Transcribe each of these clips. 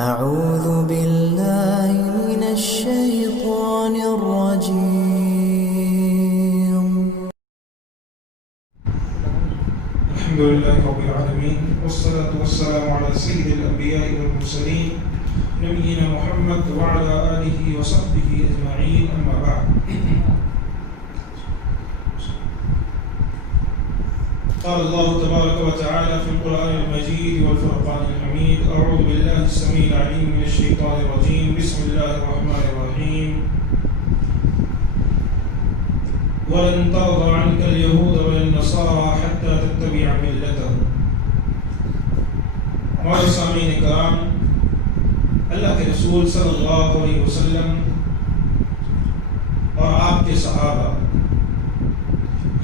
أعوذ بالله من الشيطان الرجيم. الحمد لله رب العالمين، والصلاة والسلام على سيد الأنبياء والمرسلين نبينا محمد وعلى آله وصحبه أجمعين، أما بعد. قال الله تبارك وتعالى في القرآن المجيد والفرقان الحميد: أعوذ بالله السميع العليم من الشيطان الرجيم، بسم الله الرحمن الرحيم. ولن ترضى عنك اليهود ولا النصارى حتى تتبع ملتهم. ہمارے سامعین کرام، اللہ کے رسول صلی اللہ علیہ وسلم اور آپ کے صحابہ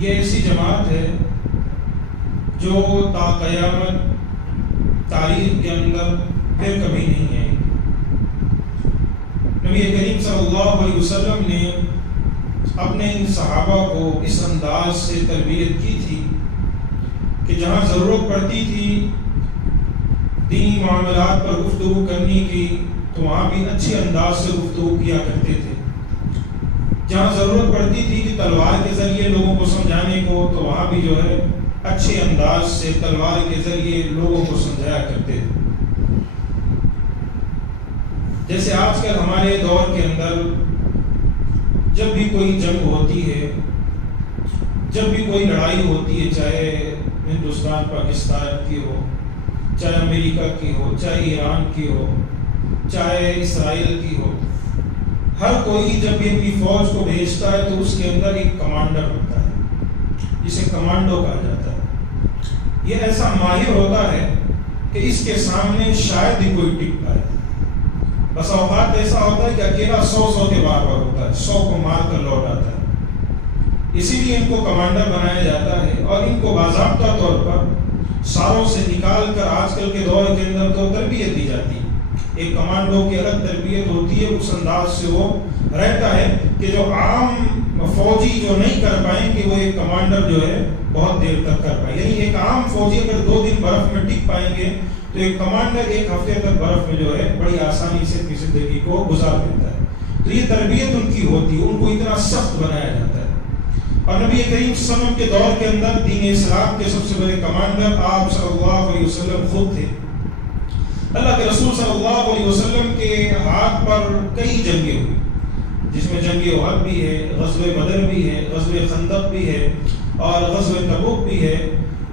یہ ایسی جماعت ہے جو تا قیامت تاریخ کے اندر پھر کبھی نہیں ہے. نبی کریم صلی اللہ علیہ وسلم نے اپنے ان صحابہ کو اس انداز سے تربیت کی تھی کہ جہاں ضرورت پڑتی تھی دینی معاملات پر گفتگو کرنے کی تو وہاں بھی اچھے انداز سے گفتگو کیا کرتے تھے. جہاں ضرورت پڑتی تھی کہ تلوار کے ذریعے لوگوں کو سمجھانے کو تو وہاں بھی جو ہے اچھے انداز سے تلوار کے ذریعے لوگوں کو سمجھایا کرتے تھے. جیسے آج کل ہمارے دور کے اندر جب بھی کوئی جنگ ہوتی ہے، جب بھی کوئی لڑائی ہوتی ہے، چاہے ہندوستان پاکستان کی ہو، چاہے امریکہ کی ہو، چاہے ایران کی ہو، چاہے اسرائیل کی ہو، ہر کوئی جب بھی اپنی فوج کو بھیجتا ہے تو اس کے اندر ایک کمانڈر ہوتا ہے جسے کمانڈو کہا جاتا ہے. یہ ایسا ماہر ہوتا ہے کہ اس کے سامنے شاید ہی کوئی ٹک پائے. بس اوقات ایسا ہوتا ہے کہ اکیلا 100 کے بار ہوتا ہے، 100 کو مار کر لوٹ آتا ہے. اسی لیے ان کو کمانڈر بنایا جاتا ہے اور ان کو باضابطہ طور پر سالوں سے نکال کر آج کل کے دور کے اندر تو تربیت دی جاتی ہے. ایک کمانڈو کی الگ تربیت ہوتی ہے، اس انداز سے وہ رہتا ہے کہ جو عام فوجی جو نہیں کر پائیں کہ وہ ایک کمانڈر جو ہے بہت دیر تک کر پائے. یعنی ایک عام فوجی اگر 2 دن برف میں ٹک پائیں گے تو ایک کمانڈر 1 ہفتے تک برف میں جو ہے بڑی آسانی سے اپنی زندگی کو گزار دیتا ہے. تو یہ تربیت ان کی ہوتی ہے، ان کو اتنا سخت بنایا جاتا ہے. اور نبی کریم صلی اللہ علیہ وسلم کے دور کے اندر دین اسلام کے سب سے بڑے کمانڈر آپ صلی اللہ علیہ وسلم خود تھے. اللہ کے رسول صلی اللہ علیہ وسلم کے ہاتھ پر کئی جنگیں ہوئی، جس میں جنگ احد بھی ہے، غزوہ بدر بھی ہے، غزوہ خندق بھی ہے اور غزوہ تبوک بھی ہے.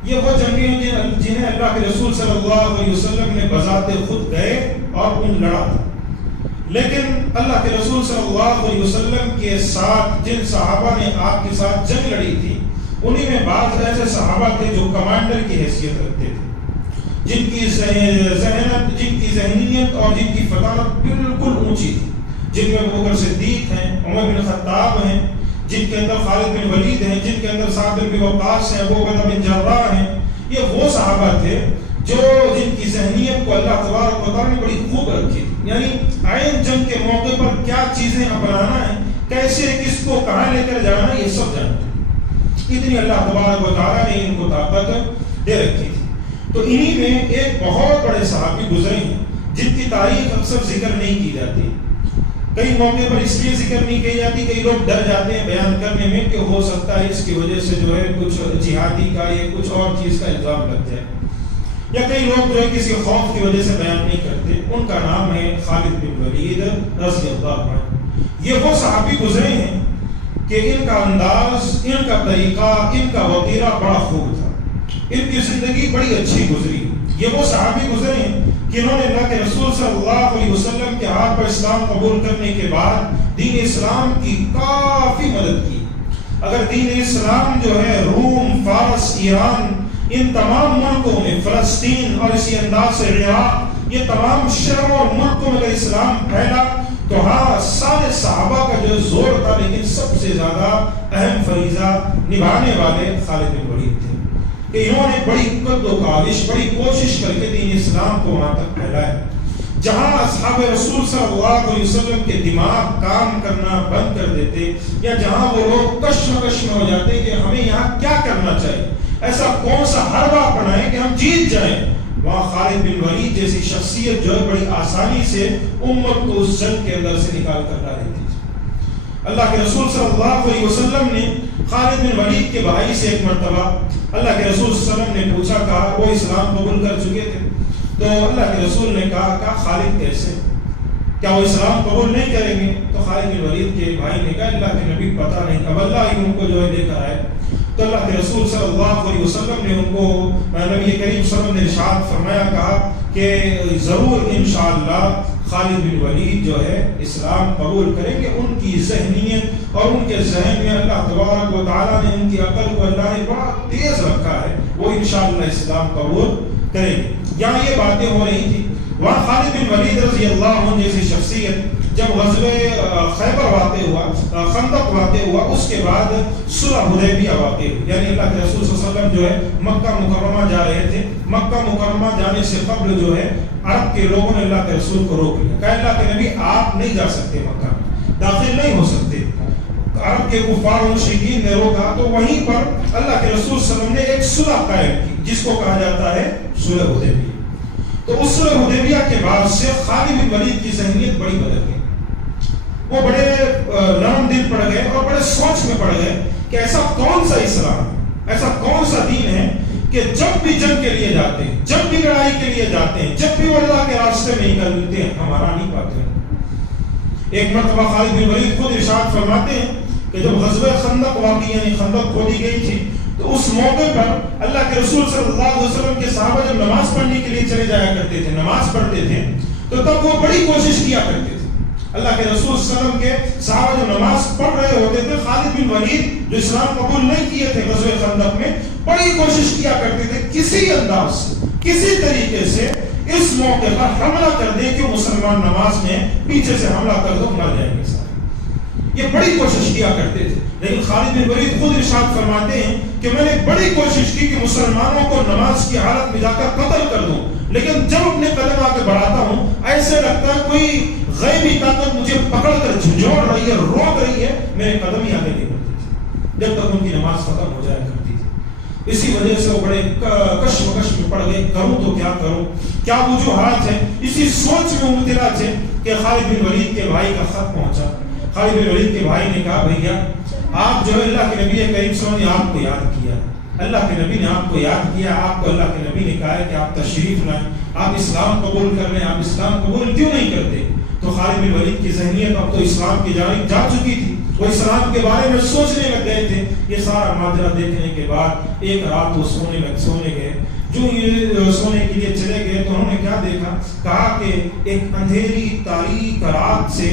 یہ وہ جنگیں ہیں جنہیں اللہ کے رسول صلی اللہ علیہ وسلم نے بذات خود گئے اور ان لڑا تھا. لیکن اللہ کے رسول صلی اللہ علیہ وسلم کے ساتھ جن صحابہ نے آپ کے ساتھ جنگ لڑی تھی انہی میں بعض ایسے صحابہ تھے جو کمانڈر کی حیثیت رکھتے تھے، جن کی ذہنیت، جن کی ذہنیت اور جن کی فطانت بالکل اونچی تھی، جن میں ابوبکر صدیق ہیں، عمر بن خطاب ہیں، جن کے اندر خالد بن ولید ہیں، جن کے اندر سعد بن وقاص ہیں، ابو عبیدہ بن جراح ہیں. یہ وہ صحابہ تھے جن کی ذہنیت کو اللہ تبارک و تعالیٰ نے بڑی خوب رکھی تھی. یعنی عین جنگ کے موقع پر کیا چیزیں اپنانا ہے، کیسے کس کو کہاں لے کر جانا ہے، یہ سب جانتے ہیں. اتنی اللہ تبارک و تعالیٰ نے ان کو طاقت دے رکھی تھی. تو انہی میں ایک بہت بڑے صحابی گزرے ہیں جن کی تاریخ اکثر ذکر نہیں کی جاتی. کئی موقع پر اس لیے ذکر نہیں کی جاتی، کئی لوگ ڈر جاتے ہیں بیان کرنے میں کہ ہو سکتا ہے اس کی وجہ سے جو ہے کچھ جہادی کا یا کچھ اور چیز کا الزام لگ جائے، یا کئی لوگ جو ہے کسی خوف کی وجہ سے بیان نہیں کرتے. ان کا نام ہے خالد بن ولید رضی اللہ عنہ. یہ وہ صحابی گزرے ہیں کہ ان کا انداز، ان کا طریقہ، ان کا وتیرہ بڑا خوب تھا، ان کی زندگی بڑی اچھی گزری. یہ وہ صحابی گزرے ہیں کہ انہوں نے اللہ کے رسول صلی اللہ علیہ وسلم کے ہاتھ پر اسلام قبول کرنے کے بعد دین اسلام کی کافی مدد کی. اگر دین اسلام جو ہے روم، فارس، ایران، ان تمام ملکوں میں، فلسطین اور اسی انداز سے عراق، یہ تمام شہروں اور ملکوں میں اگر اسلام پھیلا تو ہاں سارے صحابہ کا جو زور تھا، لیکن سب سے زیادہ اہم فریضہ نبھانے والے خالد بن ولید تھے کہ انہوں نے بڑی قد و کاوش، بڑی کوشش کر کے دین اسلام کو وہاں تک پھیلایا جہاں اصحاب رسول صلی اللہ علیہ وسلم کے دماغ کام کرنا بند کر دیتے، یا جہاں وہ لوگ کشمکش میں ہو جاتے کہ ہمیں یہاں کیا کرنا چاہیے، ایسا کون سا حربہ اپنائیں کہ ہم جیت جائیں. وہاں خالد بن ولید جیسی شخصیت جو ہے بڑی آسانی سے امت کو اس جنگ کے اندر سے نکال کر لا دیتی تھی. اللہ کے رسول صلی اللہ علیہ وسلم نے خالد بن ولید کے بھائی سے ایک مرتبہ اللہ کے رسول صلی اللہ علیہ وسلم نے پوچھا، کہا وہ اسلام قبول کر چکے تھے. تو اللہ کے رسول نے کہا خالد کیسے، کیا وہ اسلام قبول نہیں کریں گے؟ تو خالد بن ولید کے بھائی نے کہا اللہ کے نبی پتہ نہیں، اب اللہ ہی ان کو جو ہے لے کر آئے. تو اللہ کے رسول صلی اللہ علیہ وسلم نے ان کو نبی کریم صلی اللہ علیہ وسلم نے ارشاد فرمایا، کہا کہ ضرور انشاءاللہ خالد بن ولید جو ہے اسلام قبول کریں گے. ان کی ذہنیت اور ان کے ذہن میں اللہ تبارک و تعالیٰ نے ان کی عقل کو اللہ نے بڑا تیز رکھا ہے، وہ انشاءاللہ اسلام قبول کریں گے. یہاں یہ باتیں ہو رہی تھی. وہاں خالد بن ولید رضی اللہ عنہ جیسی شخصیت جب غزوہ خیبر واقع ہوا، خندق واقع ہوا، اس کے بعد صلح حدیبیہ واقع ہوئی. یعنی اللہ کے رسول صلی اللہ علیہ وسلم جو ہے مکہ مکرمہ جا رہے تھے. مکہ مکرمہ جانے سے قبل جو ہے عرب کے لوگوں نے اللہ کے رسول کو روک لیا، کہا اللہ کے نبی آپ نہیں جا سکتے، مکہ میں داخل نہیں ہو سکتے. عرب کے کفار و مشرکین نے روکا تو وہیں پر اللہ کے رسول صلی اللہ علیہ وسلم نے ایک صلح قائم کی جس کو کہا جاتا ہے صلح حدیبیہ. تو اس صلح حدیبیہ کے بعد سے خالد بن ولید کی ذہنیت بڑی بدل گئی. وہ بڑے نرم دل پڑ گئے اور بڑے سوچ میں پڑ گئے کہ ایسا کون سا اسلام ہے، ایسا کون سا دین ہے کہ جب بھی جنگ کے لیے جاتے ہیں، جب بھی لڑائی کے لیے جاتے ہیں، جب بھی وہ اللہ کے راستے میں نکلتے ہیں ہمارا نہیں پاتے ہیں. ایک مرتبہ خالد بن ولید خود ارشاد فرماتے ہیں کہ جب غزوہ خندق واقع یعنی خندق کھودی گئی تھی تو اس موقع پر اللہ کے رسول صلی اللہ علیہ وسلم کے صحابہ جب نماز پڑھنے کے لیے چلے جایا کرتے تھے، نماز پڑھتے تھے، تو تب وہ بڑی کوشش کیا کرتے تھے. اللہ کے رسول صلی اللہ علیہ وسلم کے صحابہ جو نماز پڑھ رہے ہوتے تھے، خالد بن ولید جو اسلام قبول نہیں کیے تھے غزوہ خندق میں، بڑی کوشش کیا کرتے تھے کسی انداز سے، کسی طریقے سے اس موقع پر حملہ کر دے کہ مسلمان نماز میں پیچھے سے حملہ کر دو، مر جائیں گے سارے. یہ بڑی کوشش کیا کرتے تھے. لیکن خالد بن ولید خود ارشاد فرماتے ہیں کہ میں نے بڑی کوشش کی کہ مسلمانوں کو نماز کی حالت میں جا کر قتل کر دوں، لیکن جب اپنے قدم آگے بڑھاتا ہوں ایسے لگتا ہے کوئی غیبی طاقت مجھے پکڑ کر جھنجھوڑ رہی ہے، روک رہی ہے، میرے قدم ہی آگے نہیں بڑھتے تھے جب تک ان کی نماز ختم ہو جایا کرتی تھی. اسی وجہ سے وہ بڑے کشمکش میں پڑ گئے، کروں تو کیا کروں، کیا وجوہات ہیں. اسی سوچ میں مبتلا تھے کہ خالد بن ولید کے بھائی کا خط پہنچا. خالد بن ولید کے بھائی نے کہا بھیا آپ جو ہے اللہ کے نبی کریم صلی اللہ علیہ وسلم نے آپ کو یاد کیا، اللہ کے نبی نے آپ کو یاد کیا، آپ کو اللہ کے نبی نے کہا ہے کہ آپ تشریف لائیں، آپ اسلام قبول کر لیں، آپ اسلام قبول کیوں نہیں کرتے؟ تو خالد بن ولید کی ذہنیت اب تو اسلام کی جانب جا چکی تھی، وہ اسلام کے بارے میں سوچنے لگ گئے تھے. یہ سارا ماجرا دیکھنے کے بعد ایک رات وہ سونے گئے. جو یہ سونے کے لیے چلے گئے تو انہوں نے کیا دیکھا، کہا کہ ایک اندھیری تاریک رات سے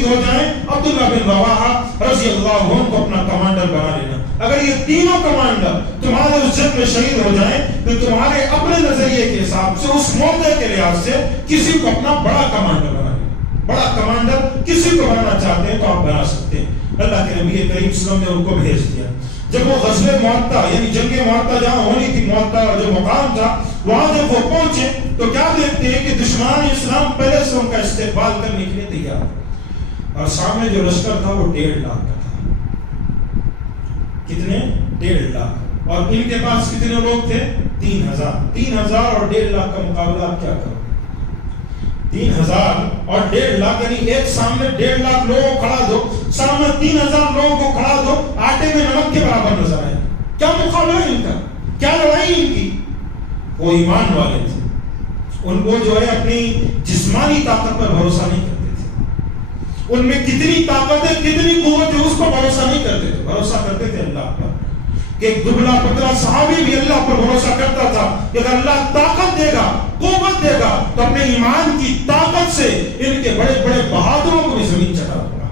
شہید ہو جائیں عبداللہ بن رواحہ رضی اللہ عنہ کو اپنا کمانڈر بنا لینا. اگر یہ تینوں کمانڈر تمہارے اس جنگ میں شہید ہو جائیں تو تمہارے اپنے نظریے کے حساب سے اس موقع کے لحاظ سے کسی کو اپنا بڑا کمانڈر بنا لینا. بڑا کمانڈر کسی کو بنانا چاہتے ہیں تو آپ بنا سکتے ہیں. اللہ کے نبی کریم صلی اللہ علیہ وسلم نے ان کو بھیج دیا. جب وہ غزوہ معطا یعنی جنگ معطا جہاں ہونی تھی، معطا جو مقام تھا، وہاں جب وہ پہنچے تو کیا دیکھتے ہیں کہ دشمن اسلام پہلے سے ان کا استقبال کرنے کے لیے تیار، اور سامنے جو لشکر تھا وہ 1.5 لاکھ کا تھا. کتنے؟ 1.5 لاکھ. اور ان کے پاس کتنے لوگ تھے؟ 3,000 اور 1.5 لاکھ کا مقابلہ آپ کیا کرو؟ 3,000 اور 1.5 لاکھ، یعنی ایک سامنے 1.5 لاکھ لوگوں کو کھڑا دو، سامنے 3,000 لوگوں کو کھڑا دو، آٹے میں نمک کے برابر نظر آئے. کیا مقابلہ ان کا؟ کیا لڑائی ان کی؟ وہ ایمان والے تھے. ان کو جو ہے اپنی جسمانی طاقت پر بھروسہ نہیں کرتے تھے. ان میں کتنی طاقت ہے، کتنی قوت ہے، اس پر بھروسہ نہیں کرتے تھے. بھروسہ کرتے تھے اللہ پر. کہ ایک دبلا پتلا صحابی بھی اللہ پر بھروسہ کرتا تھا کہ اگر اللہ طاقت دے گا، قوت دے گا تو اپنے ایمان کی طاقت سے ان کے بڑے بڑے بہادروں کو بھی زمین چٹا ہوگا.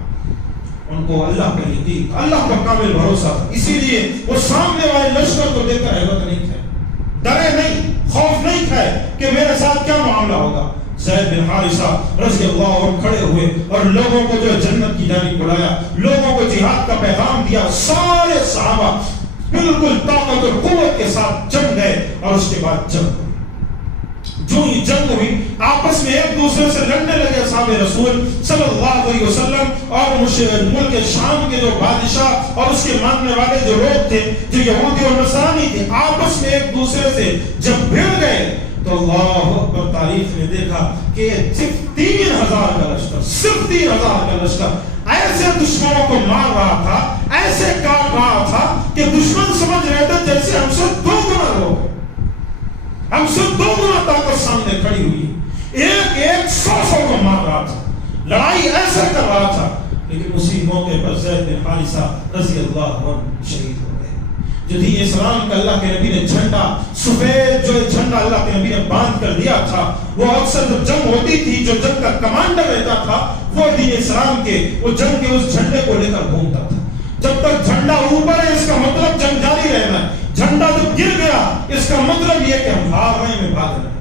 ان کو اللہ پر یقین، اللہ پر کامل بھروسہ تھا. اسی لیے وہ سامنے والے لشکر کو دیکھ کر ہیبت نہیں کھائے، ڈرے نہیں، خوف نہیں کھائے کہ میرے ساتھ کیا معاملہ ہوگا. زید بن حارثہ رضی اللہ عنہ کھڑے ہوئے اور لوگوں کو جو جنت کی جانب بلایا، لوگوں کو جہاد کا پیغام دیا. سارے صحابہ بالکل طاقت اور قوت کے ساتھ جنگ گئے. اور اس کے بعد جنگ، جو یہ جنگ ہوئی، آپس میں ایک دوسرے سے لڑنے لگے اصحاب رسول صلی اللہ علیہ وسلم اور ملک شام کے جو بادشاہ اور اس کے ماننے والے جو لوگ تھے، جو یہودی اور نصرانی تھے، آپس میں ایک دوسرے سے جب بھڑ گئے تو اللہ اکبر، تاریخ نے دیکھا کہ صرف 3,000 کا لشکر، صرف 3,000 کا لشکر ایسے دشمنوں کو مار رہا تھا، ایسے کاٹ رہا تھا کہ دشمن سمجھ رہے تھے جیسے ہم سے 2 گنا لوگ، ہم سے 2 گنا طاقت سامنے کھڑی ہوئی. ایک 100 کو مار رہا تھا، لڑائی ایسے کر رہا تھا. لیکن اسی موقع پر زید بن حارثہ رضی اللہ عنہ شہید ہو گئے. جو دین اسلام کا اللہ کے نبی نے جھنڈا، سفید جو جھنڈا اللہ کے نبی نے باندھ کر دیا تھا، وہ اکثر جب جنگ ہوتی تھی، جو جنگ کا کمانڈر رہتا تھا وہ دین اسلام کے وہ جنگ کے اس جھنڈے کو لے کر گھومتا تھا. جب تک جھنڈا اوپر ہے اس کا مطلب جنگ جاری رہنا ہے. جھنڈا جب گر گیا اس کا مطلب یہ کہ ہم ہار رہے ہیں، بھاگ رہے ہیں.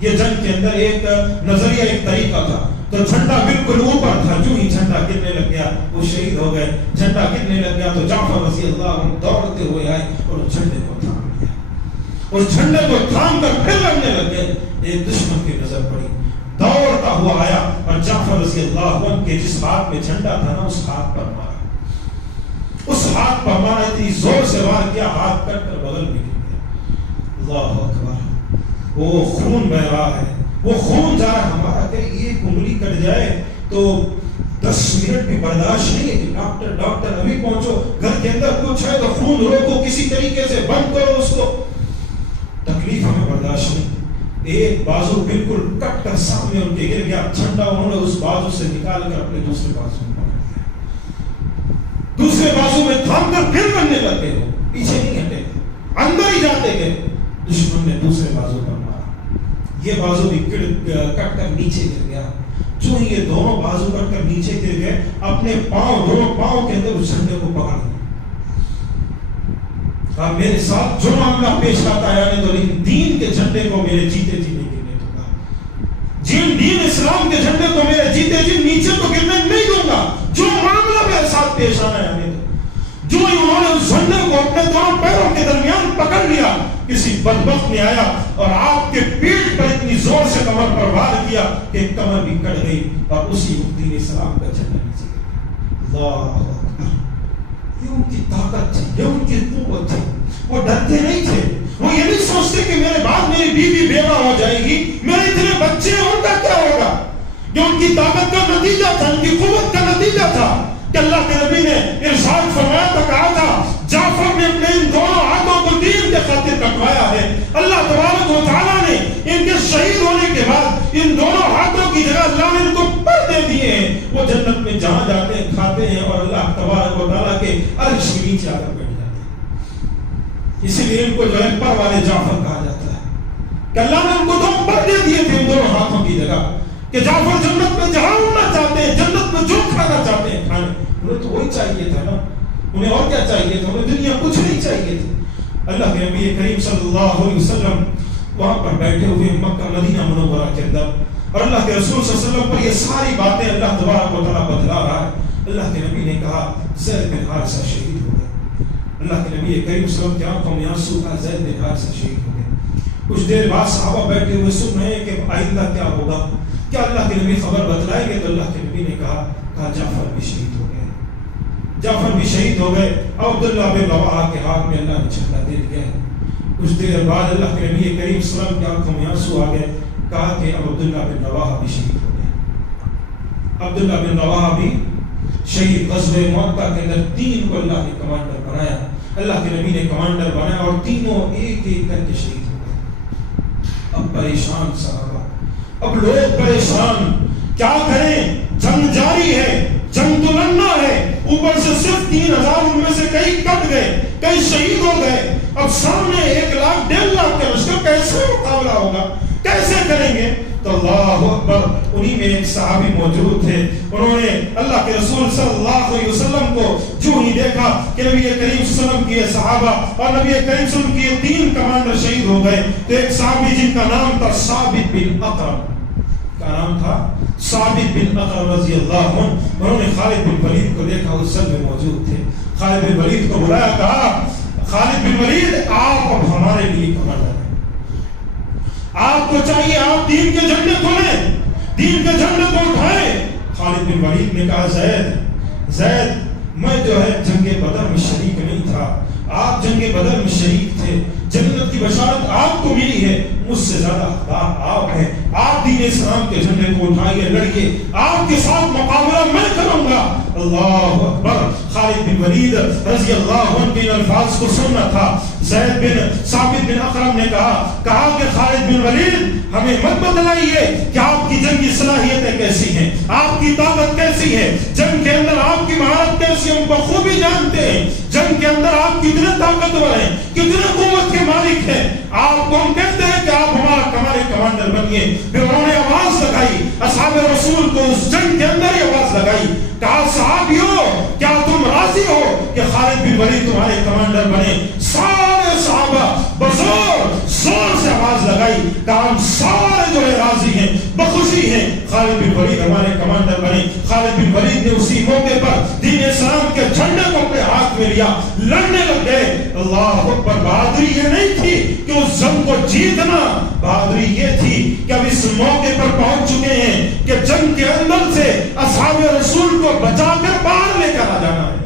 یہ جنگ کے اندر ایک نظریہ، ایک طریقہ تھا. تو جھنڈا بالکل اوپر تھا، جو ہی جھنڈا گرنے لگ گیا وہ شہید ہو گئے. جھنڈا گرنے لگ گیا تو جعفر رضی اللہ عنہ دوڑتے ہوئے آئے اور جھنڈے کو تھام لیا. اس جھنڈے کو تھام کر پھر لڑنے لگ گئے. ایک دشمن کی نظر پڑی، دوڑتا ہوا آیا اور جعفر رضی اللہ عنہ کے جس ہاتھ میں جھنڈا تھا نا، اس ہاتھ پر مارا. اس ہاتھ پر مارا، اتنی زور سے وار کیا، ہاتھ کٹ کر بغل میں گر گیا. اللہ اکبر. وہ خون بہ رہا ہے، وہ خون جا رہا ہے. ہمارا کہ ایک انگلی کٹ جائے تو 10 منٹ بھی برداشت نہیں ہے کہ ڈاکٹر ابھی پہنچو، گھر کے اندر کچھ ہے تو خون روکو، کسی طریقے سے بند کرو اس کو. تکلیف ہمیں برداشت نہیں. ایک بازو بالکل کٹ کر سامنے ان کے گر گیا. جھنڈا انہوں نے اس بازو سے نکال کر اپنے دوسرے بازو میں پکڑ لیا. دوسرے بازو میں تھام کر پھر بننے لگے. ہو پیچھے نہیں ہٹے، اندر ہی جاتے گئے. دشمن نے دوسرے بازو پر مارا. یہ بازو بھی کٹ کر نیچے گر گیا. جو ہی یہ دونوں بازو کٹ کر نیچے گر گئے، اپنے پاؤں، دونوں پاؤں کے اندر اس جھنڈے کو پکڑ لیا. کہا میرے ساتھ جو معاملہ پیش آتا ہے تو دین کے جھنڈے کو میرے جیتے جی نہیں گرنے دوں گا. جن دین اسلام کے جھنڈے کو میرے جیتے جی نیچے تو گرنے نہیں دوں گا. جو معاملہ میرے ساتھ پیش آنا ہے جو انہوں نے اس جھنڈے کو اپنے دونوں پیروں کے درمیان پکڑ لیا. کسی بدبخت نے آیا اور آپ کے پیٹ پر اتنی زور سے کمر پر وار کیا کہ کمر بھی کٹ گئی اور اسی دین اسلام کا جھنڈا نیچے گیا. اللہ اکبر. یہ ان کی طاقت تھی، یہ ان کی قوت تھی. وہ ڈرتے نہیں تھے. وہ یہ نہیں سوچتے کہ میرے بعد میری بیوی بیوہ ہو جائے گی، میرے اتنے بچے ہیں، ان کا کیا ہوگا. جو ان کی طاقت کا نتیجہ تھا، ان کی قوت کا نتیجہ تھا کہ اللہ کے نبی نے ارشاد فرمایا تھا، کہا تھا جعفر نے اپنے ان دونوں ہاتھوں کو دین کے خاطر کٹوایا ہے. اللہ تبارک و تعالیٰ نے ان کے شہید ہونے کے بعد ان دونوں ہاتھوں کی جگہ اللہ نے ان کو پردے دیے ہیں. وہ جنت میں جہاں جاتے ہیں کھاتے ہیں اور اللہ تبارک و تعالیٰ کے عرش کے نیچے آ کر بیٹھ جاتے ہیں. اسی لیے ان کو جو ہے پر والے جعفر کہا جاتا ہے کہ اللہ نے ان کو دو پردے دیے تھے ان دونوں ہاتھوں کی جگہ کہ جعفر جنت میں جہاں اڑنا چاہتے ہیں، جنت میں جو انہیں تو وہی چاہیے تھا نا, انہیں اور کیا چاہیے تھا, انہیں دنیا کچھ نہیں چاہیے تھی. اللہ کے نبی کریم صلی اللہ علیہ وسلم وہاں پر بیٹھے ہوئے مکہ مدینہ منورہ کے اندر, اور اللہ کے رسول صلی اللہ علیہ وسلم پر یہ ساری باتیں اللہ تبارک و تعالیٰ بتلا رہا ہے. اللہ کے نبی نے کہا زید بن حارثہ شہید ہو گئے. اللہ کے نبی کریم صلی اللہ علیہ وسلم کی آنکھوں میں آنسو تھا, زید بن حارثہ شہید ہو گئے. کچھ دیر بعد صحابہ بیٹھے ہوئے سن رہے ہیں کہ آئندہ کیا ہوگا, کیا اللہ کے نبی خبر بتلائیں گے؟ تو اللہ کے نبی نے کہا جعفر بھی شہید ہو گئے, جعفر بھی شہید ہو گئے. عبداللہ بن رواحہ کے ہاتھ میں اللہ نے جھنڈا دے دیا. کچھ دیر بعد اللہ کے نبی کریم صلی اللہ علیہ وسلم کی آنکھوں میں آنسو آ گئے. کہا کہ اب عبداللہ بن رواحہ بھی شہید ہو گئے. عبداللہ بن رواحہ بھی شہید. غزوہ مؤتہ کے اندر 3 کو اللہ نے کمانڈر بنایا, اللہ کے نبی نے کمانڈر بنایا, اور تینوں ایک ایک کر کے شہید ہو گئے. اب پریشان صحابہ, اب لوگ پریشان, کیا کریں؟ جنگ جاری ہے, جنگ تو لڑنا ہے, اوپر سے صرف 3000 ان میں سے کئی کٹ گئے, کئی شہید ہو گئے. اب سامنے 1 لاکھ 1.5 لاکھ کا لشکر, کیسے مقابلہ ہوگا, کیسے کریں گے؟ تو اللہ اکبر, انہی میں ایک صحابی موجود تھے. انہوں نے اللہ کے رسول صلی اللہ علیہ وسلم کو جو ہی دیکھا کہ نبی کریم صلی اللہ علیہ وسلم کی صحابہ اور نبی کریم صلی اللہ علیہ وسلم کی 3 کمانڈر شہید ہو گئے, تو ایک صحابی جن کا نام تھا ثابت بن اقرم, کا نام تھا ثابت بن اقرم رضی اللہ عنہ, انہوں نے خالد بن ولید کو دیکھا, اس سب میں موجود تھے. خالد بن ولید کو بلایا, کہا خالد بن ولید آپ اب ہمارے لیے کمانڈر ہیں, آپ کو چاہیے آپ دین کے جھنڈے کو لیں, دین کے جھنڈے کو اٹھائیں. خالد بن ولید نے کہا زید میں جو ہے جنگ بدر میں شریک نہیں تھا, آپ جنگ بدر میں شریک تھے, جنت کی بشارت آپ کو ملی ہے, مجھ سے زیادہ حقدار آپ ہیں, آپ دین اسلام کے جھنڈے کو اٹھائیے, لڑیے, آپ کے ساتھ مقابلہ میں کروں گا. اللہ اکبر. خالد بن ولید رضی اللہ عنہ کے الفاظ کو سننا تھا. زید بن ثابت بن اقرم نے کہا کہ خالد بن ولید ہمیں مت بتلائیے کہ آپ کی جنگی صلاحیتیں کیسی ہیں, آپ کی طاقت کیسی ہے, جنگ کے اندر آپ کی مہارت کیسی, ہم بخوبی جانتے ہیں جنگ کے اندر آپ کتنے طاقتور ہیں, کتنے قوت کے مالک ہیں. آپ کو ہم کہتے ہیں کہ آپ ہمارے کمانڈر بنیے. پھر انہوں نے آواز لگائی, اصحاب رسول کو اس جنگ کے اندر ہی آواز لگائی, کہا صحابیو کیا تم راضی ہو کہ خالد بن ولید تمہارے کمانڈر بنے؟ سارے صحابہ بزور زور سے آواز لگائی, کہا ہم سارے جو ہے راضی ہیں, بخوشی ہیں, خالد بن ولید ہمارے کمانڈر بنے. خالد بن ولید نے اسی موقع پر دین اسلام کے جھنڈے کو اپنے ہاتھ میں لیا, لڑنے لگ گئے. اللہ اکبر. بہادری یہ نہیں تھی کہ اس جنگ کو جیتنا, بہادری یہ تھی کہ اب اس موقع پر پہنچ چکے ہیں کہ جنگ کے اندر سے اصحاب رسول کو بچا کر باہر لے کر آ جانا ہے.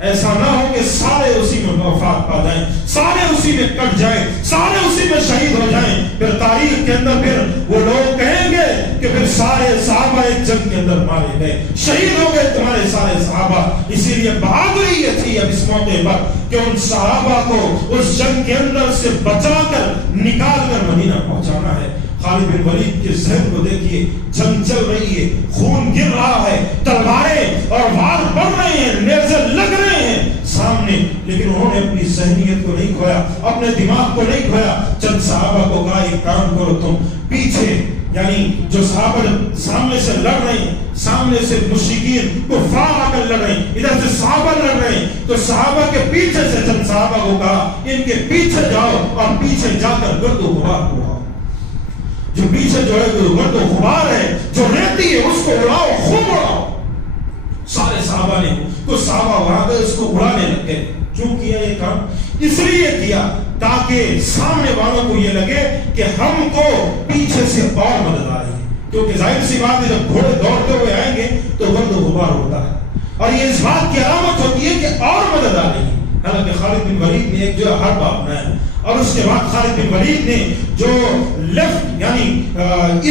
ایسا نہ ہو کہ سارے اسی میں وفات پا جائیں, سارے اسی میں کٹ جائیں, سارے اسی میں شہید ہو جائیں. پھر تاریخ کے اندر پھر وہ لوگ کہیں گے کہ پھر سارے صحابہ ایک جنگ کے اندر مارے گئے, شہید ہو گئے تمہارے سارے صحابہ. اسی لیے بہادری یہ تھی اب اس موقع پر کہ ان صحابہ کو اس جنگ کے اندر سے بچا کر نکال کر مدینہ پہنچانا ہے. خالد بن ولید کے ذہن کو دیکھیے, جنگ چل رہی ہے, خون گر رہا ہے, تلواریں اور وار بڑھ رہے ہیں, نیزے لگ رہے ہیں سامنے, لیکن انہوں نے اپنی ذہنیت کو نہیں کھویا, اپنے دماغ کو نہیں کھویا. چند صحابہ کو کہا ایک کام کرو, تم پیچھے, یعنی جو صحابہ سامنے سے لڑ رہے ہیں, سامنے سے مشرکین کفار آ کر لڑ رہے ہیں, ادھر سے صحابہ لڑ رہے ہیں, تو صحابہ کے پیچھے سے چند صحابہ کو کہا ان کے پیچھے جاؤ اور پیچھے جا کر گرد و غبار اڑاؤ. جو پیچھے جو ہے گرد و غبار ہے, جو رہتی ہے, اس کو اڑاؤ, خوب اڑاؤ. سارے صحابہ نے, کچھ صحابہ وہاں گئے, اس کو اڑانے لگ گئے. کیوں کیا یہ کام؟ اس لیے کیا تاکہ سامنے والوں کو یہ لگے کہ ہم کو پیچھے سے اور مدد آ رہی ہے, کیونکہ ظاہر سی بات ہے جب گھوڑے دوڑتے ہوئے آئیں گے تو گرد و غبار ہوتا ہے, اور یہ اس بات کی علامت ہوتی ہے کہ اور مدد آ رہی ہے. حالانکہ خالد بن ولید نے ایک جو حرب اپنایا, اور اس کے بعد خالد بن ولید نے جو لیفٹ یعنی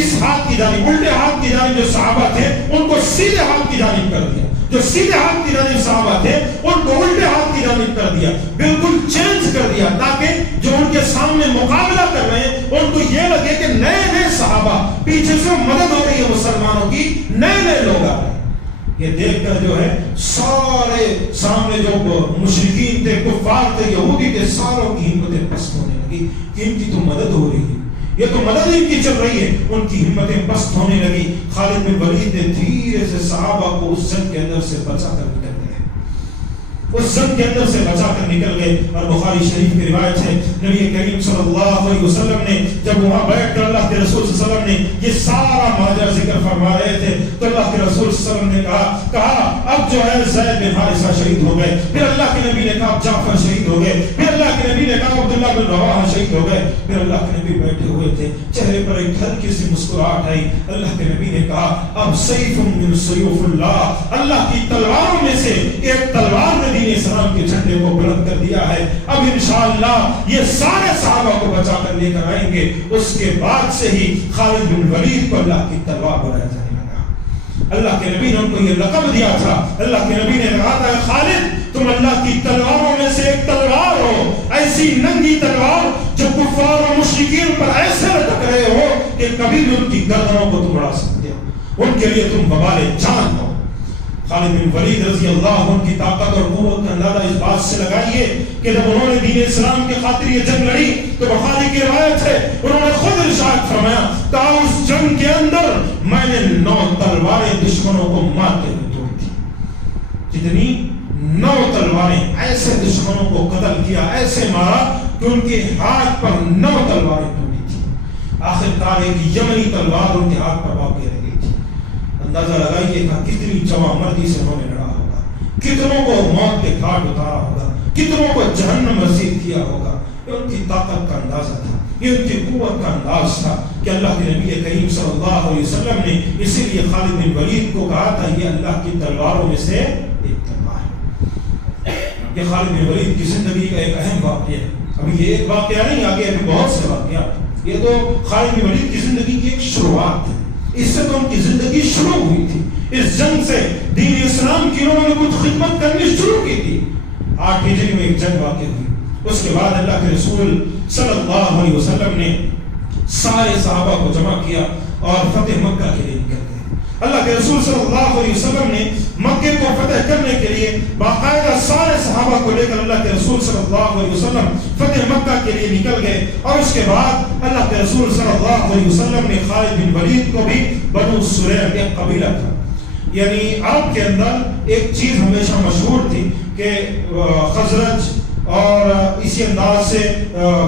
اس ہاتھ کی جانب, الٹے ہاتھ کی جانب جو صحابہ تھے ان کو سیدھے ہاتھ کی جانب کر دیا, جو سیدھے ہاتھ کی جانب صحابہ تھے ان کو الٹے ہاتھ کی جانب کر دیا, بالکل چینج کر دیا, تاکہ جو ان کے سامنے مقابلہ کر رہے ہیں ان کو یہ لگے کہ نئے نئے صحابہ, پیچھے سے مدد ہو رہی ہے مسلمانوں کی, نئے نئے لوگ آ رہے ہیں. یہ دیکھ کر جو ہے سارے سامنے جو مشرکین تھے, کفار تھے, یہودی تھے, ساروں کی ہمتیں پست ہونے لگی کہ ان کی تو مدد ہو رہی ہے, یہ تو مدد ان کی چل رہی ہے. ان کی ہمتیں پست ہونے لگی. خالد بن ولید نے دھیرے سے صحابہ کو اس جنگ کے اندر سے بچا کر نکل اس جنگ کے اندر سے بچا کر نکل گئے. اور بخاری شریف کی روایت ہے نبی کریم صلی اللہ علیہ وسلم نے جب وہاں بیٹھ کر اللہ کے رسول صلی اللہ علیہ وسلم نے یہ سارا ماجرا ذکر فرما رہے تھے تو اللہ کے رسول صلی اللہ علیہ وسلم نے کہا اب جو ہے زید بن حارثہ شہید ہو گئے. پھر اللہ کے نبی نے کہا اب جعفر شہید ہو گئے. پھر اللہ کے نبی نے کہا عبداللہ بن رواحہ شہید ہو گئے. پھر اللہ کے نبی بیٹھے ہوئے تھے, چہرے پر ایک ہلکی سی مسکراہٹ آئی. اللہ کے نبی نے کہا اب سیف من سیوف اللہ, اللہ کی تلواروں میں سے ایک تلوار نے دین اسلام کے جھنڈے کو بلند کر دیا ہے. اب انشاءاللہ یہ سارے صحابہ کو بچا کر لے کر آئیں گے. اس کے بعد سے ہی خالد بن ولید کو اللہ کی تلوار بنایا جانے لگا. اللہ کے نبی نے ان کو یہ لقب دیا تھا. اللہ کے نبی نے کہا تھا خالد تم اللہ کی تلواروں میں سے ایک تلوار ہو, ایسی ننگی تلوار جو کفار اور مشرکین پر ایسے لٹک رہے ہو کہ کبھی بھی ان کی گردنوں کو تم اڑا سکتے ہو, ان کے لیے تم وبال جان ہو. خالد بن ولید رضی اللہ عنہ کی طاقت اور قوت کا اندازہ اس بات سے لگائیے کہ جب انہوں نے دین اسلام کے خاطر یہ جنگ لڑی تو بخاری کی روایت ہے انہوں نے خود ارشاد فرمایا کہا اس جنگ کے اندر میں نے 9 تلواریں دشمنوں کو مارتے ہوئے توڑی تھی. جتنی 9 تلواریں ایسے دشمنوں کو قتل کیا, ایسے مارا کہ ان کے ہاتھ پر 9 تلواریں ٹوٹی تھی. آخرکار ایک یمنی تلوار ان کے ہاتھ پر باقی رہ گئی تھی. اندازہ لگائیے کہ کتنی جواں مردی سے انہوں نے لڑا ہوگا, کتنوں کو موت کے گھاٹ اتارا ہوگا, کتنوں کو جہنم رسید کیا ہوگا. یہ ان کی طاقت کا اندازہ تھا, یہ ان کی قوت کا انداز تھا کہ اللہ کے نبی کریم صلی اللہ علیہ وسلم نے اسی لیے خالد بن ولید کو کہا تھا یہ اللہ کی تلواروں میں سے ایک تلوار ہے. یہ خالد بن ولید کی زندگی کا ایک اہم واقعہ ہے. ابھی یہ ایک واقعہ نہیں, آگے ابھی بہت سے واقعات. یہ تو خالد بن ولید کی زندگی کی ایک شروعات ہے. اس سے تو ان کی زندگی شروع ہوئی تھی. اس جنگ سے دین اسلام کی انہوں نے کچھ خدمت کرنی شروع کی تھی. 8 ہجری میں ایک جنگ واقع ہوئی. اس کے بعد اللہ کے رسول صلی اللہ علیہ وسلم نے سارے صحابہ کو جمع کیا اور فتح مکہ کے لیے نکل گئے. اللہ کے رسول صلی اللہ علیہ وسلم نے مکے کو فتح کرنے کے لیے باقاعدہ سارے صحابہ کو لے کر اللہ کے رسول صلی اللہ علیہ وسلم فتح مکہ کے لیے نکل گئے. اور اس کے بعد اللہ کے رسول صلی اللہ علیہ وسلم نے خالد بن ولید کو بھی بنو سلیم ایک قبیلہ تھا, یعنی عرب کے اندر ایک چیز ہمیشہ مشہور تھی کہ خزرج اور اسی انداز سے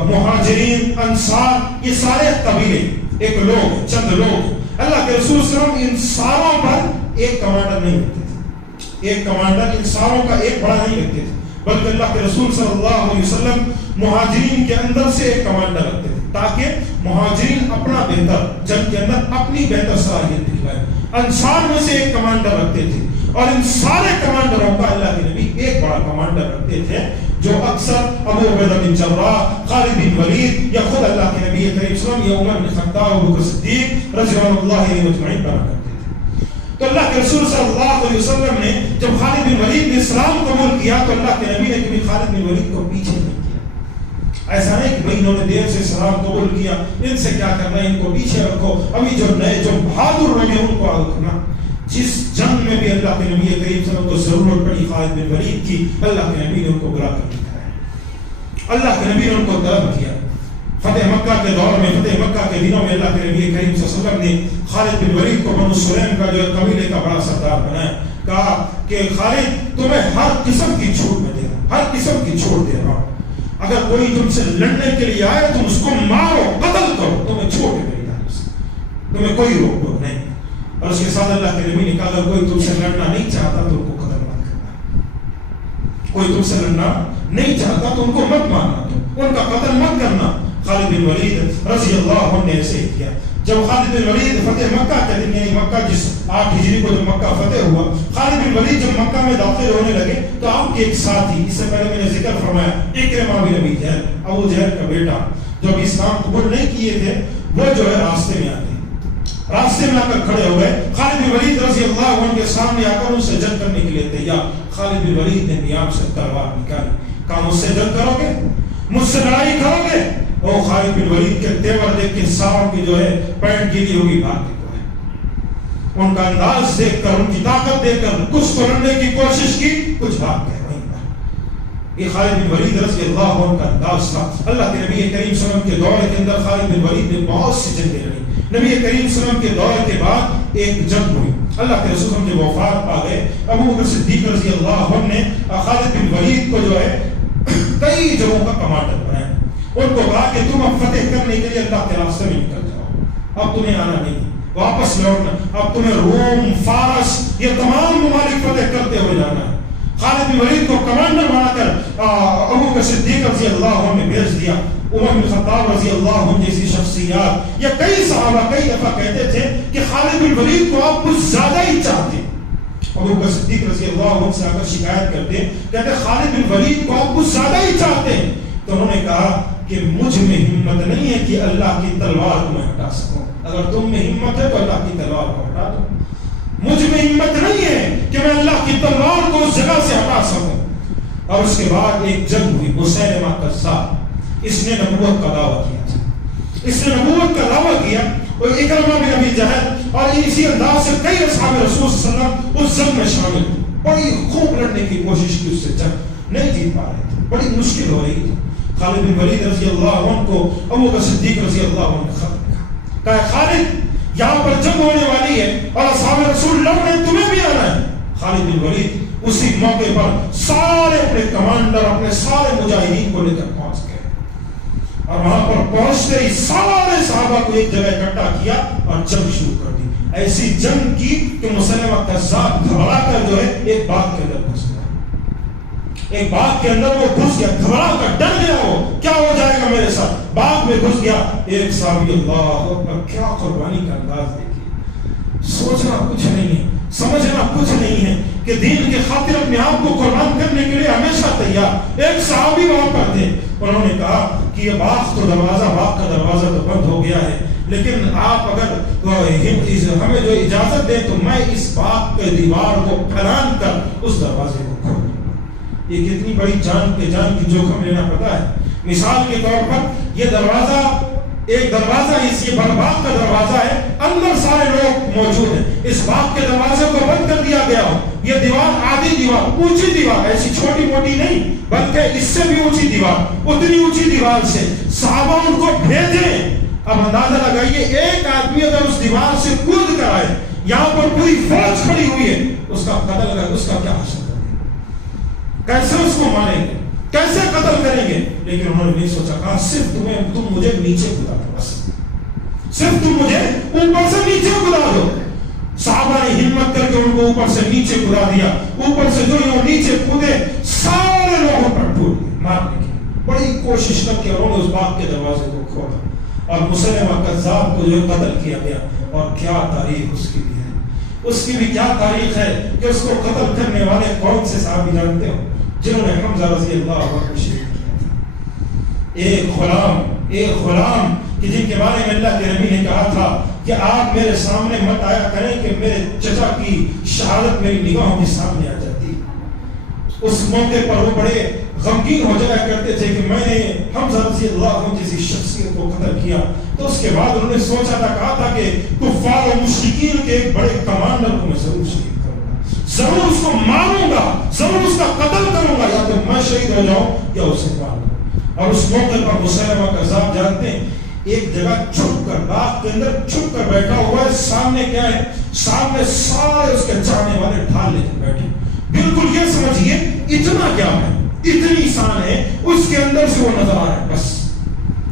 مہاجرین انصار یہ سارے قبیلے ایک لوگ چند لوگ. اللہ کے رسول صلی اللہ علیہ وسلم ان ساروں پر ایک کمانڈر نہیں رکھتے تھے, ایک کمانڈر ان ساروں کا ایک بڑا نہیں رکھتے تھے, بلکہ اللہ کے رسول صلی اللہ علیہ وسلم مہاجرین کے اندر سے ایک کمانڈر رکھتے تھے تاکہ مہاجرین اپنا بہتر جنگ کے اندر اپنی بہتر صلاحیت دکھائے. انصار میں سے ایک کمانڈر رکھتے تھے اور ان سارے کمانڈروں کا اللہ کے نبی ایک بڑا کمانڈر رکھتے تھے جو اکثر ابو عبیدہ بن جراح, خالد بن ولید یا خود اللہ کے نبی کریم صلی اللہ علیہ وسلم یا عمر بن خطاب, ابو بکر صدیق رضی اللہ عنہ مجمعین بنا کرتے تھے. تو اللہ کے رسول صلی اللہ علیہ وسلم نے جب خالد بن ولید نے اسلام قبول کیا تو اللہ کے نبی نے کبھی خالد بن ولید کو پیچھے نہیں کیا. ایسا نہیں کہ بھائی انہوں نے دیر سے اسلام قبول کیا, ان سے کیا کرنا ہے, ان کو پیچھے رکھو, ابھی جو نئے جو بہادر لوگ ہیں ان کو رکھنا. جس جنگ میں بھی اللہ کے نبی کریم صلی اللہ علیہ وسلم کو ضرورت پڑی خالد بن ولید کی, اللہ کے نبی نے ان کو بلا کر دکھایا, اللہ کے نبی نے ان کو طلب کیا. فتح مکہ کے دور میں, فتح مکہ کے دنوں میں اللہ کے نبی کریم صلی اللہ علیہ وسلم نے خالد بن ولید کو بنو سلیم کا جو قبیلے کا بڑا سردار بنایا. کہا کہ خالد تمہیں ہر قسم کی چھوٹ میں دے رہا ہوں, ہر قسم کی چھوٹ دے رہا ہوں. اگر کوئی تم سے لڑنے کے لیے آئے تم اس کو مارو, قتل کرو, تمہیں چھوٹ میری طرف سے, تمہیں کوئی روک ٹوک نہیں. اور اس کے ساتھ اللہ کے نبی نے کہا اگر کوئی تم سے لڑنا نہیں چاہتا تو ان کو قتل مت کرنا, کوئی تم سے لڑنا نہیں چاہتا تو ان کو مت مارنا, تو ان کا قتل مت کرنا. خالد بن ولید رضی اللہ عنہ نے ایسے کیا. جب خالد بن ولید فتح مکہ کے دن, یعنی مکہ جس 8 ہجری کو جب مکہ فتح ہوا, خالد بن ولید جب مکہ میں داخل ہونے لگے تو آپ کے ایک ساتھی, اس سے پہلے میں نے ذکر فرمایا اکرمہ بن ابی جہل, ابو جہل کا بیٹا, جو ابھی اسلام قبول نہیں کیے تھے, وہ جو ہے راستے میں آتے, راستے میں آ کر کھڑے ہو گئے. خالد بن ولید رضی اللہ عنہ کے سامنے آ کر ان سے جنگ کرنے کے لیے تیار. خالد بن ولید نے نیام سے تلوار نکالی, کہا مجھ سے جنگ کرو گے, مجھ سے لڑائی کرو گے؟ اور خالد بن ولید کے تیور دیکھ کے ساروں کی جو ہے پینٹ گیلی ہوگی بھاگتے کو ہے. ان کا انداز دیکھ کر, ان کی طاقت دیکھ کر کچھ تو لڑنے کی کوشش کی, کچھ بھاگ گئے وہیں پر. یہ خالد بن ولید رضی اللہ عنہ کا انداز تھا. اللہ کے نبی کریم صلی اللہ علیہ وسلم کے دور کے اندر خالد بن ولید نے بہت سی جنگیں لڑی. نبی کریم صلی اللہ علیہ وسلم کے دور کے بعد ایک جنگ ہوئی, اللہ کے رسول جب وفات پا گئے، ابو بکر صدیق رضی اللہ عنہ نے خالد بن ولید کو جو ہے کئی جگہوں کا کمانڈر بنایا، ان کو کہا کہ تم اب فتح کرنے کے لیے اللہ کے راستے میں نکل جاؤ، اب تمہیں آنا نہیں، واپس لوٹنا، اب تمہیں روم، فارس، یہ تمام ممالک فتح کرتے ہوئے جانا ہے۔ خالد بن ولید کو کمانڈر بنا کر ابو بکر صدیق رضی اللہ عنہ نے بھیج دیا۔ عمر بن خطاب رضی اللہ عنہ جیسی شخصیات یا کئی صحابہ کئی دفعہ کہتے تھے کہ خالد بن ولید کو آپ کچھ زیادہ ہی چاہتے ہیں۔ ابو بکر صدیق رضی اللہ عنہ سے آ کر شکایت کرتے، کہتے خالد بن ولید کو آپ کچھ زیادہ ہی چاہتے ہیں۔ تو انہوں نے کہا کہ مجھ میں ہمت نہیں ہے کہ اللہ کی تلوار کو میں ہٹا سکوں، اگر تم میں ہمت ہے تو اللہ کی تلوار کو ہٹا دو، مجھ میں ہمت نہیں ہے کہ میں اللہ کی تلوار کو اس جگہ سے ہٹا سکوں۔ اور اس کے بعد ایک جنگ ہوئی، مسیلمہ کذاب، اس نے نبوت کا دعویٰ کیا تھا، اس نے نبوت کا دعویٰ کیا، اور اکرمہ بن ابی جہل اور اسی انداز سے کئی اصحاب رسول صلی اللہ علیہ وسلم اس جنگ میں شامل ہوئے، بڑی خوب لڑنے کی کوشش کی، اس سے جنگ نہیں جیت پا رہے تھے، بڑی مشکل ہو رہی تھی۔ خالد بن ولید رضی اللہ عنہ کو ابو بکر صدیق رضی اللہ عنہ نے خط کہا، خالد یہاں پر جنگ ہونے والی ہے اور اصحاب رسول لڑ رہے ہیں، تمہیں بھی آنا ہے۔ خالد بن ولید اسی موقع پر سارے اپنے کمانڈر، اپنے سارے مجاہدین کو لے کر پہنچ گئے، اور وہاں پر پہنچتے ہی سارے صحابہ کو ایک جگہ اکٹھا کیا اور جنگ شروع کر دی۔ ایسی جنگ کی کہ مسلمہ کذاب گھبرا کر جو ہے ایک باغ کے اندر گھس گیا، ایک باغ کے اندر وہ گھس گیا، گھبرا کر ڈر گیا، وہ کیا ہو جائے گا میرے ساتھ، باغ میں گھس گیا۔ ایک صحابی، اللہ اکبر، کیا قربانی کا انداز دیکھیے، سوچنا کچھ نہیں ہے، سمجھنا کچھ نہیں ہے کہ دین کی خاطر اپنے آپ کو قربان کرنے کے لیے ہمیشہ تیار۔ ایک صحابی وہاں پر تھے، انہوں نے کہا کہ یہ باغ تو دروازہ، باغ کا دروازہ تو بند ہو گیا ہے، لیکن آپ اگر ہمیں جو اجازت دیں تو میں اس باغ کے دیوار کو پھلان کر اس دروازے کو کھول دوں گا۔ یہ کتنی بڑی جان کی جوخم لینا پڑتا ہے۔ مثال کے طور پر یہ دروازہ، ایک دروازہ، اس یہ باغ کا دروازہ ہے، اندر سارے لوگ موجود ہیں، اس باغ کے دروازے کو بند کر دیا گیا ہو، یہ دیوار آدھی دیوار، اونچی دیوار، ایسی چھوٹی موٹی نہیں بلکہ اس سے بھی اونچی دیوار، اتنی اونچی دیوار سے صحابہ ان کو بھیجیں۔ اب اندازہ لگائیے ایک آدمی اگر اس دیوار سے کود کر آئے، یہاں پر پوری فوج کھڑی ہوئی ہے، اس کا قتل کر، اس کا کیا حشر کریں گے، کیسے اس کو ماریں گے، کیسے قتل کریں گے؟ لیکن انہوں نے نہیں سوچا، کہا صرف تم مجھے نیچے کدا دو، بس صرف تم مجھے اوپر سے نیچے کدا دو۔ صحابہ نے ہمت کر کے ان کو اوپر سے نیچے کدا دیا، اوپر سے جو یہ نیچے کودے سارے لوگوں پر ٹوٹ گئے مارنے کی، بڑی کوشش کر کے انہوں نے اس باغ کے دروازے کو کھولا اور مسلمہ کذاب کو جو قتل کیا گیا۔ اور کیا تاریخ اس کی بھی ہے، اس کی بھی کیا تاریخ ہے کہ اس کو قتل کرنے والے کون سے صحابی جانتے ہو؟ جنہوں نے حمزہ رضی اللہ عنہ کو شہید کیا تھا، ایک غلام کہ جن کے بارے میں اللہ کے نبی نے کہا تھا کہ آپ میرے سامنے مت آیا کریں کہ میرے چچا کی شہادت میری نگاہوں کے سامنے آ جاتی۔ اس موقع پر وہ بڑے غمگین ہو جایا کرتے تھے کہ میں نے حمزہ رضی اللہ عنہ جیسی شخصیت کو قتل کیا۔ تو اس کے بعد انہوں نے سوچا تھا، کہا تھا کہ کفار و مشرکین کے ایک بڑے کمانڈر کو میں ضرور شہید کروں گا، ضرور اس کو ماروں گا، ضرور اس کا قتل کروں گا، یا تو میں شہید ہو جاؤں یا اسے مار لوں۔ اور اس موقع پر مسلمہ کذاب جانتے ہیں، ایک جگہ چھپ کر، باغ کے اندر چھپ کر بیٹھا ہوا ہے، سامنے کیا ہے، سامنے سارے اس کے چاہنے والے ڈھال لے کر بیٹھے، بالکل یہ سمجھیے اتنا کیا ہے، اتنی شان ہے اس کے اندر سے وہ نظر آ رہا ہے، بس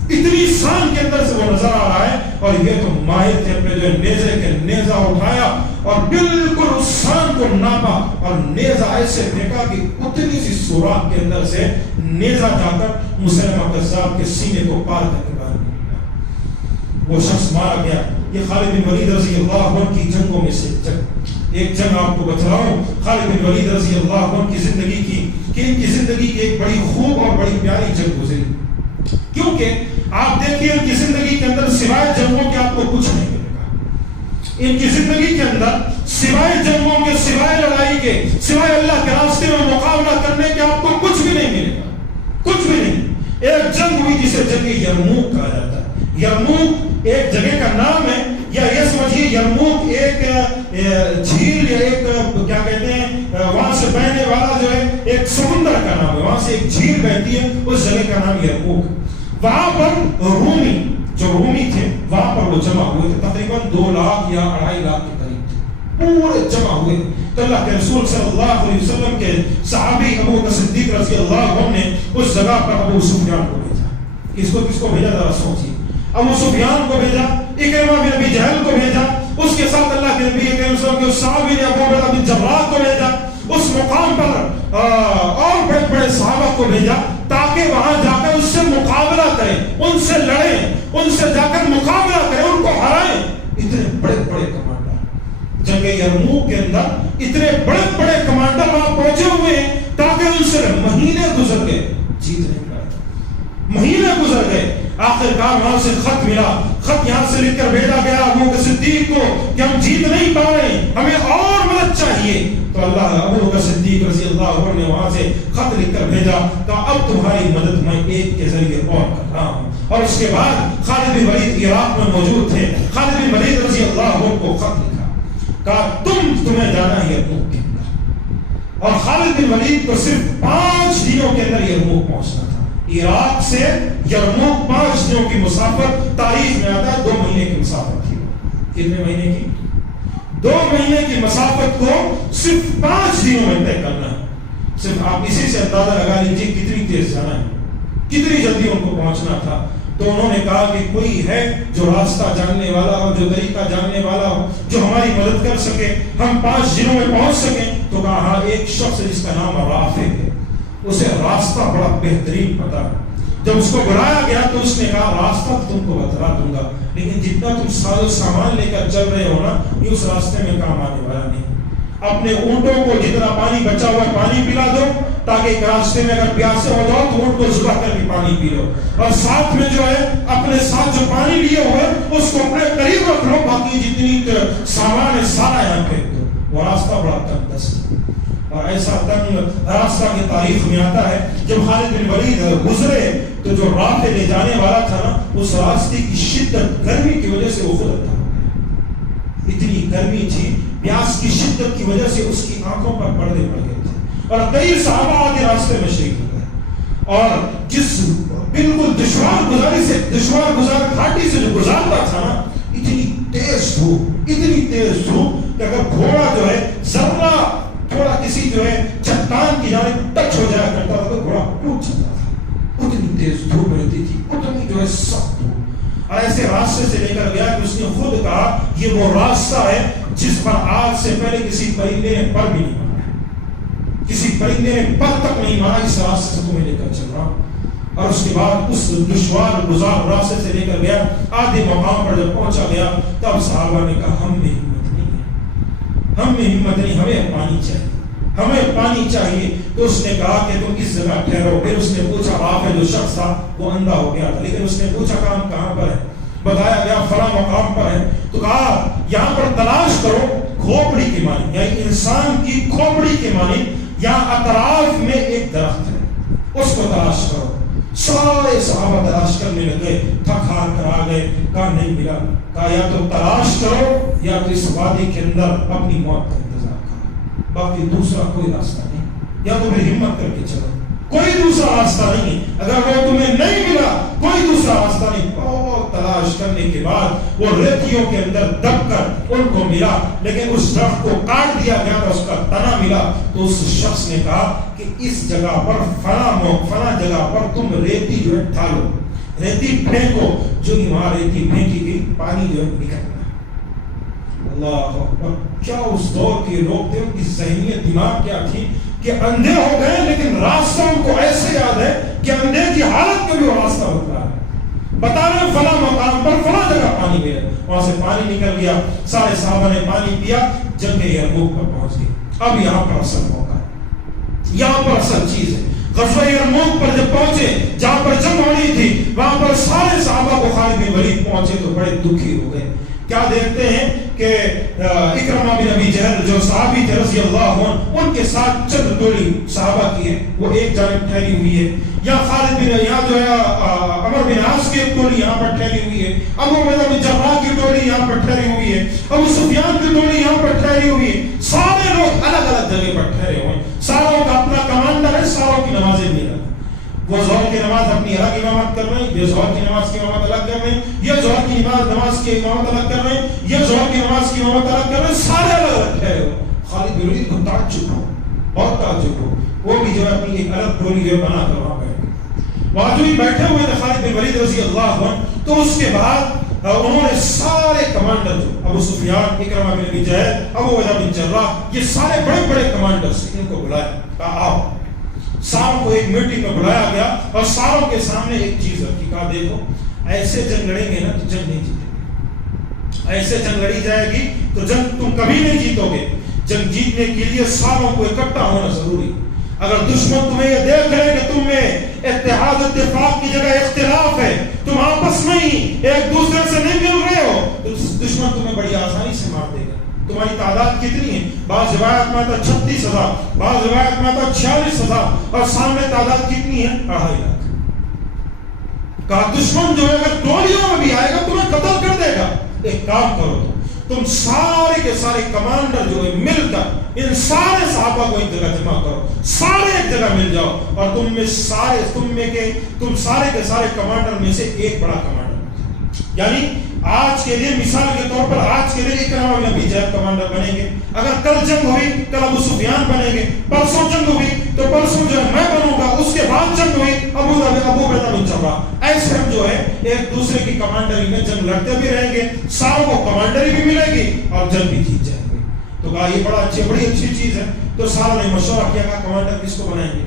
اتنی شان کے اندر سے وہ نظر آ رہا ہے۔ اور یہ تو ماہر تھے، اپنے جو نیزے کے نیزہ اٹھایا اور بالکل اس شان کو ناپا اور نیزہ ایسے پھینکا کہ اتنی سی سوراخ کے اندر سے نیزہ جا کر مسلمہ کذاب کے سینے کو پار کر کے باہر نکلا، وہ شخص مارا گیا۔ یہ خالد بن ولید رضی اللہ عنہ کی جنگوں میں سے ایک جنگ آپ کو بتا رہا ہوں، خالد بن ولید رضی اللہ عنہ کی زندگی کی، کہ ان کی زندگی کی ایک بڑی خوب اور بڑی پیاری جنگ گزری، کیونکہ آپ دیکھیے ان کی زندگی کے اندر سوائے جنگوں کے آپ کو کچھ نہیں ملے گا۔ ان کی زندگی کے اندر سوائے جنگوں کے، سوائے لڑائی کے، سوائے اللہ کے راستے میں مقابلہ کرنے کے آپ کو کچھ بھی نہیں ملے گا، کچھ بھی نہیں۔ ایک جنگ ہوئی جسے جنگ یرموک کہا جاتا ہے۔ یرموک ایک جگہ کا نام ہے، یا یہ سمجھیے یرموک ایک جھیل یا ایک کیا کہتے ہیں وہاں سے بہنے والا جو ہے ایک سمندر کا نام ہے، وہاں سے ایک جھیل بہتی ہے، اس جگہ کا نام یرموک۔ وہاں پر رومی تھے، وہاں پر وہ جمع ہوئے تھے، تقریباً 2 لاکھ یا 2.5 لاکھ کے قریب تھے۔ پورے جمع ہوئے. تو اللہ کے رسول صلی اللہ علیہ وسلم کے صحابی ابو بکر صدیق رضی اللہ عنہ نے اس جگہ پر ابو سفیان کو بھیجا. کس کو بھیجا ذرا سوچیے. ابو سفیان کو بھیجا, اکرمہ بن ابی جہل کو بھیجا, اس کے ساتھ اللہ کے نبی کریم صلی اللہ علیہ وسلم کے صحابی نے ابو عبیدہ بن جراح کو بھیجا. اس مقام پر اور بڑے بڑے صحابہ کو بھیجا تاکہ وہاں جا کر اس سے مقابلہ کریں, ان سے لڑیں, ان سے جا کر مقابلہ کریں, ان کو ہرائیں. اتنے بڑے بڑے کمانڈر جنگ یرموک کے اندر اتنے بڑے بڑے کمانڈر وہاں پہنچے ہوئے ہیں تاکہ ان سے مہینے گزر گئے, جیت نہیں پائے, مہینے گزر گئے. آخرکار وہاں سے خط ملا, خط یہاں سے لکھ کر بھیجا گیا ابو بکر صدیق کو کہ ہم جیت نہیں پا رہے, ہمیں اور مدد چاہیے. تو اللہ ابو بکر صدیق رضی اللہ عنہ نے وہاں سے خط لکھ کر بھیجا, کہا اب تمہاری مدد میں ایک کے ذریعے اور کر رہا ہوں. اور اس کے بعد خالد بن ولید عراق میں موجود تھے. خالد بن ولید رضی اللہ عنہ کو خط لکھا, کہا تمہیں جانا ہے یرموک کے اندر. اور خالد بن ولید کو صرف 5 دنوں کے اندر یرموک پہنچنا تھا. عراق سے یرموک 5 دنوں کی مسافت, تاریخ میں آتا ہے 2 مہینے کی مسافت تھی. کتنے مہینے کی؟ 2 مہینے کی مسافت کو صرف 5 دنوں میں طے کرنا ہے. صرف آپ اسی سے اندازہ لگا لیجیے کتنی تیز جانا ہے, کتنی جلدی ان کو پہنچنا تھا. تو انہوں نے کہا کہ کوئی ہے جو راستہ جاننے والا ہو, جو طریقہ جاننے والا ہو, جو ہماری مدد کر سکے, ہم 5 دنوں میں پہنچ سکیں. تو کہا ہاں, ایک شخص جس کا نام رافع ہے, اسے راستہ بڑا بہترین پتا ہے. جب اس کو بلایا گیا تو اس نے کہا راستہ تم کو بتلا دوں گا, لیکن جتنا تم سارے سامان لے کر چل رہے ہو نا, یہ اس راستے میں کام آنے والا نہیں. اپنے اونٹوں کو جتنا پانی بچا ہوا پانی پلا دو, تاکہ ایک راستے میں اگر پیاسے ہو جاؤ تو اونٹ کو ذبح کر کے پانی پی لو. اور ساتھ میں جو ہے اپنے ساتھ جو پانی لیے ہوئے اس کو اپنے قریب رکھ لو, باقی جتنی سامان ہے سارا یہاں پھینک دو. وہ راستہ بڑا تنگ دست اور ایسا تنگ راستہ کی تاریخ میں آتا ہے. جب خالد بن ولید گزرے تو جو رافع لے جانے والا تھا نا, اس راستے کی شدت گرمی کی وجہ سے وہ خود اندھا ہو گیا. اتنی گرمی تھی, پیاس کی شدت کی وجہ سے اس کی آنکھوں پر پردے پڑ گئے تھے. اور کئی صحابہ آگے راستے میں شہید ہو گئے. اور جس بالکل دشوار گزار گھاٹی سے جو گزارتا تھا نا, اتنی تیز دھوپ کہ اگر گھوڑا جو ہے ذرہ تھوڑا کسی جو ہے چٹان کی جانب ٹچ ہو جایا کرتا تھا تو گھوڑا ٹوٹ جاتا تھا. اتنی تیز دھوپ رہتی تھی, اتنی جو ہے سخت دھوپ. اور ایسے راستے سے لے کر گیا کہ اس نے خود کہا یہ وہ راستہ ہے جس پر آج سے پہلے کسی پرندے نے پر بھی نہیں مارا, کسی پرندے نے پر تک نہیں مارا. اس راستے سے تمہیں لے کر چل رہا ہوں. اور اس کے بعد اس دشوار گزار راستے سے لے کر گیا, آدھے مقام پر جب پہنچا گیا تب صحابہ نے کہا ہم میں ہمت نہیں, ہمیں پانی چاہیے. تو اس نے کہا کہ تم کس جگہ ٹھہرو. پھر اس نے پوچھا, رافع جو شخص تھا وہ اندھا ہو گیا تھا, لیکن اس نے پوچھا کہاں پر ہے. بتایا گیا فلاں مقام پر ہے. تو کہا یہاں پر تلاش کرو کھوپڑی کی مانی, یعنی انسان کی کھوپڑی کی مانی, یہاں اطراف میں ایک درخت ہے, اس کو تلاش کرو. سارے صحابہ تلاش کرنے لگے, تھک ہار کر آ گئے. کہا نہیں ملا. کہا یا تو تلاش کرو یا تو اس وادی کے اندر اپنی موت کا انتظار کرو, باقی دوسرا کوئی راستہ نہیں. یا تو پھر ہمت کر کے چلو, کوئی دوسرا راستہ نہیں. اگر وہ تمہیں نہیں ملا کوئی دوسرا راستہ نہیں. بہت تلاش کرنے کے بعد وہ ریتیوں کے اندر دب کر ان کو ملا, لیکن اس درخت کو کاٹ دیا گیا تھا, اس کا تنا ملا. تو اس شخص نے کہا کہ اس جگہ پر فلاں جگہ پر تم ریتی جو ہے ڈالو, ریتی پھینکو. جو ہی وہاں ریتی پھینکی گئی پانی جو ہے نکلنا. اللہ اکبر, کیا اس دور کے لوگ تھے, ان کی ذہنیت دماغ کیا تھی کہ اندھے ہو گئے لیکن راستہ ان کو ایسے یاد ہے کہ اندھے کی حالت میں بھی وہ راستہ بتلا ہے. بتا رہے فلاں مقام پر فلاں جگہ پانی ملے, وہاں سے پانی نکل گیا. سارے صحابہ نے پانی پیا, جنگ یرموک پر پہنچ گئے. اب یہاں پر اصل موقع ہے, یہاں پر اصل چیز ہے. غزوہ یرموک پر جب پہنچے, جہاں پر جنگ ہونی تھی, وہاں پر سارے صحابہ کو خالد بن ولید پہنچے تو بڑے دکھی ہو گئے. کیا دیکھتے ہیں کہ اکرمہ بن ابی جہل جو صحابی تھے رضی اللہ عنہ, ان کے ساتھ چند ٹولی صحابہ کی ہے, وہ ایک جانب ٹھہری ہوئی ہے. یا خالد بن, یا جو ہے عمر بن عاص کی ایک ٹولی یہاں پر ٹھہری ہوئی ہے, ابو عبیدہ بن جراح کی ٹولی یہاں پر ٹھہری ہوئی ہے, ابو سفیان کی ٹولی یہاں پر ٹھہری ہوئی ہے. سارے لوگ الگ الگ جگہ پر ٹھہرے ہوئے ہیں. ساروں کا اپنا کمانڈر ہے, ساروں کی نمازیں بھی الگ. وہ ظہر کی نماز اپنی الگ امامت کر رہے ہیں, یہ ظہر کی نماز کی امامت الگ کر رہے ہیں, یہ ظہر کی نماز کی امامت الگ کر رہے ہیں, یہ ظہر کی نماز کی کی امامت الگ کر رہے ہیں، سارے الگ رکھے ہو. خالد بن ولید کو تعجب ہو، بہت تعجب ہو. وہ بھی جو ہے اپنی ایک الگ ٹولی جو بنا کر وہاں بیٹھے. وہاں جو ہی بیٹھے ہوئے تھے خالد بن ولید رضی اللہ عنہ. تو اس کے بعد انہوں نے سارے کمانڈر جو ابو سفیان، اکرمہ بن ابی جہل، ابو عبیدہ بن جراح، یہ سارے بڑے بڑے کمانڈرز ان کو بلایا. کہا آؤ. ساروں کو ایک میٹنگ میں بلایا گیا اور ساروں کے سامنے ایک چیز رکھی. کہا دیکھو ایسے جنگ لڑیں گے نا تو جنگ نہیں جیتیں گے. ایسے جنگ لڑی جائے گی تو جنگ تم کبھی نہیں جیتو گے. جنگ جیتنے کے لیے ساروں کو اکٹھا ہونا ضروری. اگر دشمن تمہیں یہ دیکھ رہے کہ تم میں اتحاد اتفاق کی جگہ اختلاف ہے، تم آپس میں ہی ایک دوسرے سے نہیں مل رہے ہو، تو دشمن تمہیں بڑی آسانی سے مار دے گا. تمہاری تعداد کتنی ہے؟ بعض روایت میں آتا 36,000، بعض روایت میں آتا 46,000، اور سامنے تعداد کتنی ہے؟ 2.5 لاکھ. کہا دشمن جو ہے اگر ٹولیوں میں بھی آئے گا تمہیں قتل کر دے گا. ایک کام کرو تم سارے کے سارے کمانڈر جو ہے مل کر ان سارے صحابہ کو ایک جگہ جمع کرو، سارے ایک جگہ مل جاؤ، اور تم سارے کے سارے کمانڈر میں سے ایک بڑا کمانڈر. یعنی آج کے دن مثال کے طور پر آج کے دن اکرمہ بن ابی جہل کمانڈر بنیں گے. اگر کل جنگ ہوئی کل ابو سفیان بنیں گے. پرسوں جنگ ہوئی تو پرسوں جو ہے میں بنوں گا. اس کے بعد جنگ ہوئی ابو عبیدہ بن جراح. ایسے ہم جو ہے ایک دوسرے کی کمانڈری میں جنگ لڑتے بھی رہیں گے، ساروں کو کمانڈری بھی ملے گی اور جنگ بھی جیت جائیں گے. تو کہا یہ بڑی اچھی چیز ہے. تو ساروں نے مشورہ کیا کہ کمانڈر کس کو بنائیں گے.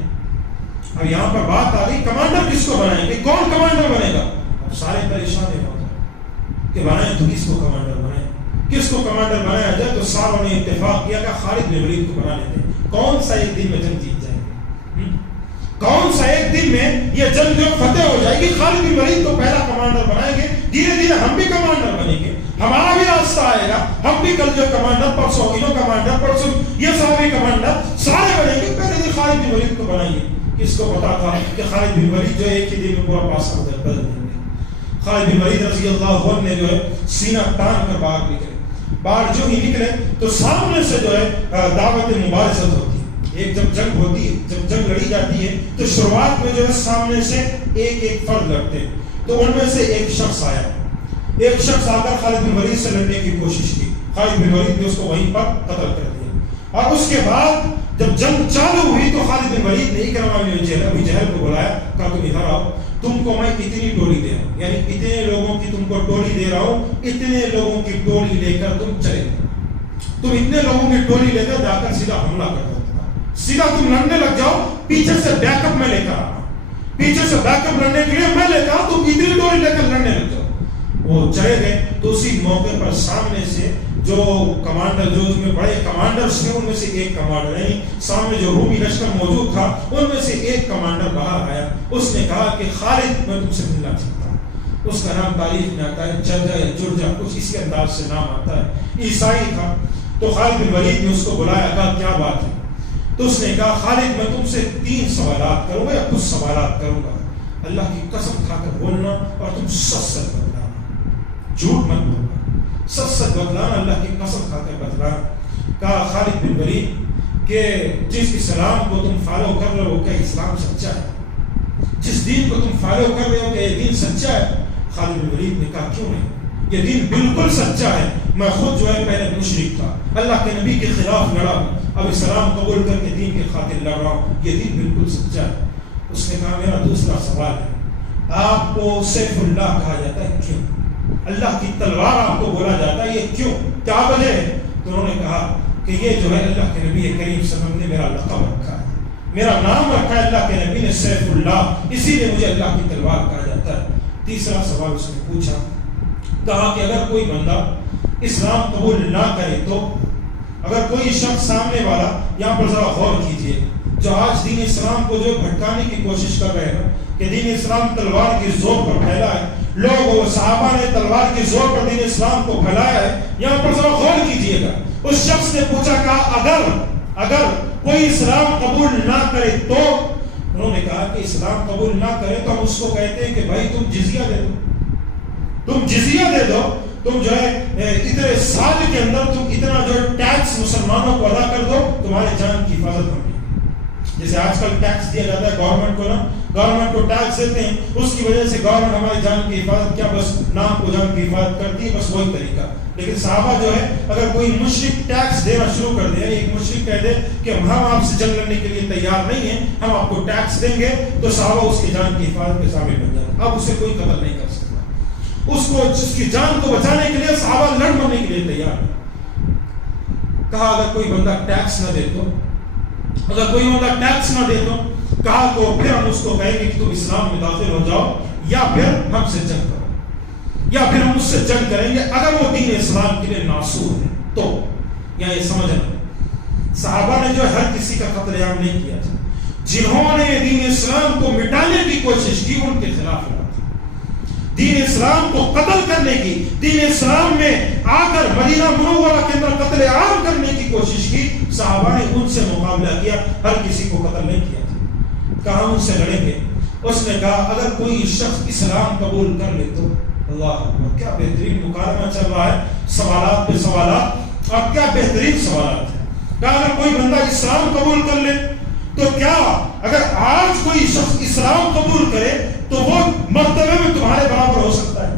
اب یہاں پر بات آ گئی کمانڈر کس کو بنائیں گے، کون کمانڈر بنے گا. اب سارے پریشان ہو کہ بنائیں تو کس کو کمانڈر بنائیں، کس کو کمانڈر بنایا جائے. تو ساروں نے اتفاق کیا کہ خالد بن ولید کو بنا لیتے ہیں. کون سا ایک دن میں جنگ جیت جائے گی، کون سا ایک دن میں یہ جنگ جو فتح ہو جائے گی. خالد بن ولید کو پہلا کمانڈر بنائیں گے. دھیرے دھیرے ہم بھی کمانڈر بنیں گے، ہمارا بھی راستہ آئے گا. ہم بھی کل جو کمانڈر، پرسوں انہوں کمانڈر، پرسوں یہ صحابی کمانڈر، سارے بنیں گے. پہلے دن خالد بن ولید کو بنائیے. کس کو پتا تھا کہ خالد بن ولید جو ایک ہی دن میں پورا پاسا بدل دیں گے. خالد بن ولید رضی اللہ عنہ نے جو ہے سینہ تان کر باہر نکلے. باہر جو ہی نکلے تو سامنے سے جو ہے دعوت مبارزت ہوتی ہے. ایک جب جنگ ہوتی ہے، جب جنگ لڑی جاتی ہے تو شروعات میں جو ہے سامنے سے ایک ایک فرد لڑتے ہیں. تو ان میں سے ایک شخص آیا، ایک شخص آ کر خالد بن ولید سے لڑنے کی کوشش کی. خالد بن ولید نے اس کو وہیں پر قتل کر دیا. اور اس کے بعد جب جنگ چالو ہوئی تو خالد بن ولید نے اکرمہ بن ابی جہل کو بلایا. کہا تم ادھر آؤ، تم کو میں اتنی ٹولی دے رہا ہوں، یعنی اتنے لوگوں کی تم کو ٹولی دے رہا ہوں. اتنے لوگوں کی ٹولی لے کر تم چلے جاؤ. تم اتنے لوگوں کی ٹولی لے کر جا کر سیدھا حملہ کر دو. سیدھا تم لڑنے لگ جاؤ. پیچھے سے بیک اپ میں لے کر آنا، پیچھے سے بیک اپ لڑنے کے لیے میں لے کر آؤں. تم اتنی ٹولی لے کر لڑنے لگ جاؤ. وہ چلے گئے. تو اسی موقع پر سامنے سے جو کمانڈر، جو اس میں بڑے کمانڈرز ہیں ان میں سے ایک کمانڈر نہیں، سامنے جو رومی لشکر موجود تھا ان میں سے ایک کمانڈر باہر آیا. اس نے کہا کہ خالد میں تم سے ملنا چاہتا ہوں. اس کا نام تاریخ میں آتا ہے چرجا یا چرجا، کچھ اس کے انداز سے نام آتا ہے. عیسائی تھا. تو خالد بن ولید نے اس کو بلایا. کہا کیا بات ہے. تو اس نے کہا خالد میں تم سے 3 سوالات کروں گا یا کچھ سوالات کروں گا. اللہ کی قسم کھا کر بولنا اور تم سچ بتلانا، جھوٹ مت بولنا، سچ بتلانا، اللہ کی قسم کھا کر بتلانا. کہا خالد بن ولید کہ جس اسلام کو تم فالو کر رہے ہو کیا اسلام سچا ہے؟ جس دین کو تم فالو کر رہے ہو کیا یہ دین سچا ہے؟ خالد بن ولید نے کہا کیوں نہیں، یہ دین بالکل سچا ہے. میں خود جو ہے پہلے مشرک تھا، اللہ کے نبی کے خلاف لڑا، اب اسلام قبول کر کے دین کے خاطر لڑ رہا ہوں. یہ دین بالکل سچا ہے. اس نے کہا میرا دوسرا سوال ہے، آپ کو سیف اللہ کہا جاتا ہے کیوں؟ اللہ کی تلوار آپ کو بولا جاتا ہے، یہ کیوں، کیا وجہ ہے؟ تو انہوں نے کہا کہ یہ جو ہے اللہ کے نبی کریم صلی اللہ علیہ وسلم نے میرا لقب رکھا ہے، میرا نام رکھا ہے اللہ کے نبی نے سیف اللہ، اسی لیے مجھے اللہ کی تلوار کہا جاتا ہے. تیسرا سوال اس نے پوچھا. کہا کہ اگر کوئی بندہ اسلام قبول نہ کرے تو، اگر کوئی شخص سامنے والا، یہاں پر ذرا غور کیجئے، جو آج دین اسلام کو جو بھٹکانے کی کوشش کر رہے ہیں کہ دین اسلام تلوار کے زور پر پھیلا ہے، لوگ صحابہ نے تلوار کے زور پر دین اسلام کو پھیلایا ہے، یہاں پر ذرا غور کیجئے گا. اس شخص نے پوچھا کہا اگر کوئی اسلام قبول نہ کرے تو، انہوں نے کہا کہ اسلام قبول نہ کرے تو ہم اس کو کہتے ہیں کہ بھائی تم جزیہ دے دو، تم جزیہ دے دو، تم جو ہے اتنے سال کے اندر تم اتنا جو ٹیکس مسلمانوں کو ادا کر دو، تمہارے جان کی حفاظت ہم. جیسے آج کل ٹیکس دیا جاتا ہے گورنمنٹ کو نا، گورنمنٹ کو ٹیکس دیتے ہیں، اس کی وجہ سے گورنمنٹ ہماری جان کی حفاظت کیا بس نام کو جان کی حفاظت کرتی ہے، بس وہی طریقہ. لیکن صحابہ جو ہے اگر کوئی مشرک ٹیکس دینا شروع کر دے، ایک مشرک کہہ دے کہ ہم آپ سے جنگ لڑنے کے لیے تیار نہیں ہیں، ہم آپ کو ٹیکس دیں گے، تو صحابہ اس کی جان کی حفاظت کے شامل بن جاتے ہیں. اب اسے کوئی قتل نہیں کر سکتا، اس کو جس کی جان کو بچانے کے لیے صحابہ لڑ مرنے کے لیے تیار ہیں. کہا اگر کوئی بندہ ٹیکس نہ دے تو، اگر کوئی بندہ ٹیکس نہ دے تو کہا تو پھر ہم اس کو کہیں گے کہ تم اسلام میں داخل ہو جاؤ یا پھر ہم سے جنگ کرو، یا پھر ہم اس سے جنگ کریں گے اگر وہ دین اسلام کے لیے ناصور ہے تو. یا یہ سمجھنا صحابہ نے جو ہر کسی کا قتل عام نہیں کیا تھا، جنہوں نے دین اسلام کو مٹانے کی کوشش کی ان کے خلاف لڑا، دین اسلام کو قتل کرنے کی، دین اسلام میں آ کر مدینہ منورہ کے اندر قتل عام کرنے کی کوشش کی. صحابہ نے ان سے مقابلہ کیا، ہر کسی کو قتل نہیں کیا تھا. کہا ان سے لڑیں گے. اس نے کہا اگر کوئی شخص اسلام قبول کر لے تو، اللہ کیا بہترین مکالمہ چل رہا ہے، سوالات پہ سوالات، اور کیا بہترین سوالات ہیں. کہا اگر کوئی بندہ اسلام قبول کر لے تو کیا اگر آج کوئی شخص اسلام قبول کرے تو وہ مرتبے میں تمہارے برابر ہو سکتا ہے.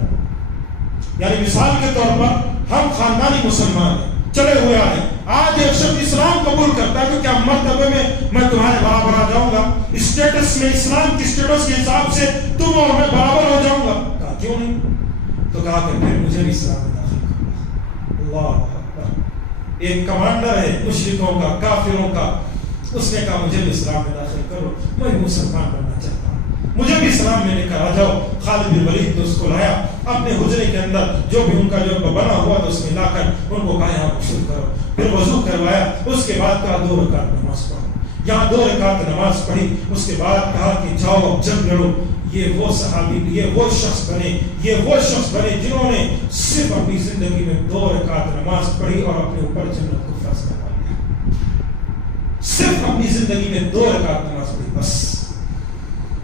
یعنی مثال کے طور پر ہم خاندانی مسلمان ہیں، چلے ہوئے آئے، آج ایک شخص اسلام قبول کرتا ہے تو کیا مرتبے میں تمہارے برابر آ جاؤں گا؟ اسٹیٹس میں، اسلام کی اسٹیٹس کے حساب سے تم اور میں برابر ہو جاؤں گا؟ کہا کیوں نہیں؟ تو کہا کہ پھر مجھے بھی اسلام میں داخل کرنا. اللہ اکبر. ایک کمانڈر ہے مشرکوں کا، کافروں کا، اس نے کہا مجھے بھی اسلام میں داخل کرو، میں بھی مسلمان بننا چاہتا ہوں، مجھے بھی اسلام میں لے کر آ جاؤ. خالد بن ولید نے اس کو لایا اپنے حجرے کے اندر، جو بھی ان کا جو بنا ہوا تھا اس میں لا کر ان کو کہا یہاں غسل کرو. پھر وضو کروایا، اس کے بعد کہا 2 رکعت نماز پڑھو. یہاں 2 رکعت نماز پڑھی، اس کے بعد کہا کہ جاؤ جنگ لڑو. یہ وہ صحابی، یہ وہ شخص بنے جنہوں نے صرف اپنی زندگی میں 2 رکعت نماز پڑھی اور اپنے اوپر جنت کو فرض کروا لیا. صرف اپنی زندگی میں 2 رکعت نماز پڑھی بس،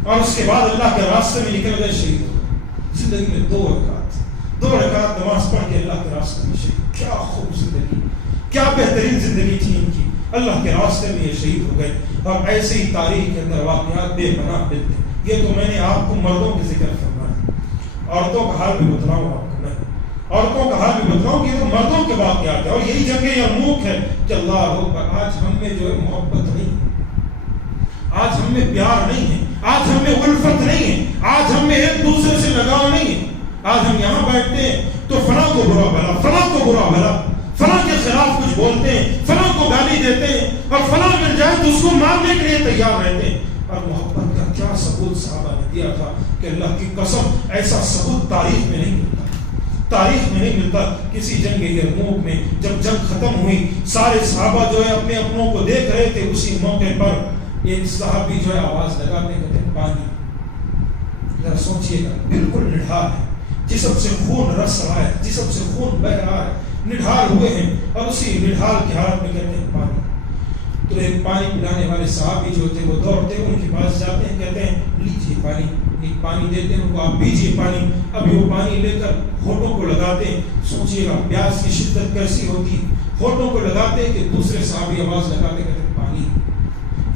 اور اس کے بعد اللہ کے راستے میں نکل گئے، شہید ہو گئے. زندگی میں 2 رکعت نماز پڑھ کے اللہ کے راستے میں شہید. کیا خوب زندگی، کیا بہترین زندگی تھی ان کی. اللہ کے راستے میں یہ شہید ہو گئے. اور ایسے ہی تاریخ کے اندر واقعات بے پناہ ملتے. یہ تو میں نے آپ کو مردوں کے ذکر فرمایا، عورتوں کا حال بھی بتلاؤں آپ کو. میں عورتوں کا حال بھی بتلاؤں کہ یہ تو مردوں کے واقعات ہے. اور یہی جنگ یرموک ہے کہ اللہ اکبر، آج ہم میں جو ہے محبت نہیں ہے، آج ہم میں پیار نہیں ہے، آج ہم میں الفت نہیں ہے، آج ہم میں ایک دوسرے سے لگاؤ نہیں ہے. آج ہم یہاں بیٹھتے ہیں تو فلاں کو برا بھلا، فلاں کو برا بھلا، فلاں کے خلاف کچھ بولتے ہیں، فلاں کو گالی دیتے ہیں، اور فلاں مل جائے تو اس کو مارنے کے لیے تیار رہتے ہیں. اور محبت کا کیا ثبوت صحابہ نے دیا تھا کہ اللہ کی قسم ایسا ثبوت تاریخ میں نہیں ملتا، تاریخ میں نہیں ملتا. کسی جنگ یرموک میں جب جنگ ختم ہوئی، سارے صحابہ جو ہے اپنے اپنوں کو دیکھ رہے تھے. اسی موقع پر ایک صحابی جو ہے آواز لگاتے کہتے پانی. ذرا سوچئے گا، بالکل نڈھال ہے، جسم سے خون رس رہا ہے، جسم سے خون بہ رہا ہے، نڈھال ہوئے ہیں، اور اسی نڈھال کی حالت میں کہتے ہیں پانی. تو ایک پانی پلانے والے صحابی جو تھے وہ دوڑتے ہیں، ان کے پاس جاتے ہیں، کہتے ہیں لیجیے پانی. ایک پانی دیتے ہیں ان کو، آپ پیجیے پانی. ابھی وہ پانی لے کر ہونٹوں کو لگاتے ہیں. سوچئے گا پیاس کی شدت کیسی ہوتی ہے. ہونٹوں کو لگاتے ہیں کہ دوسرے صحابی آواز لگاتے کہتے ہیں پانی.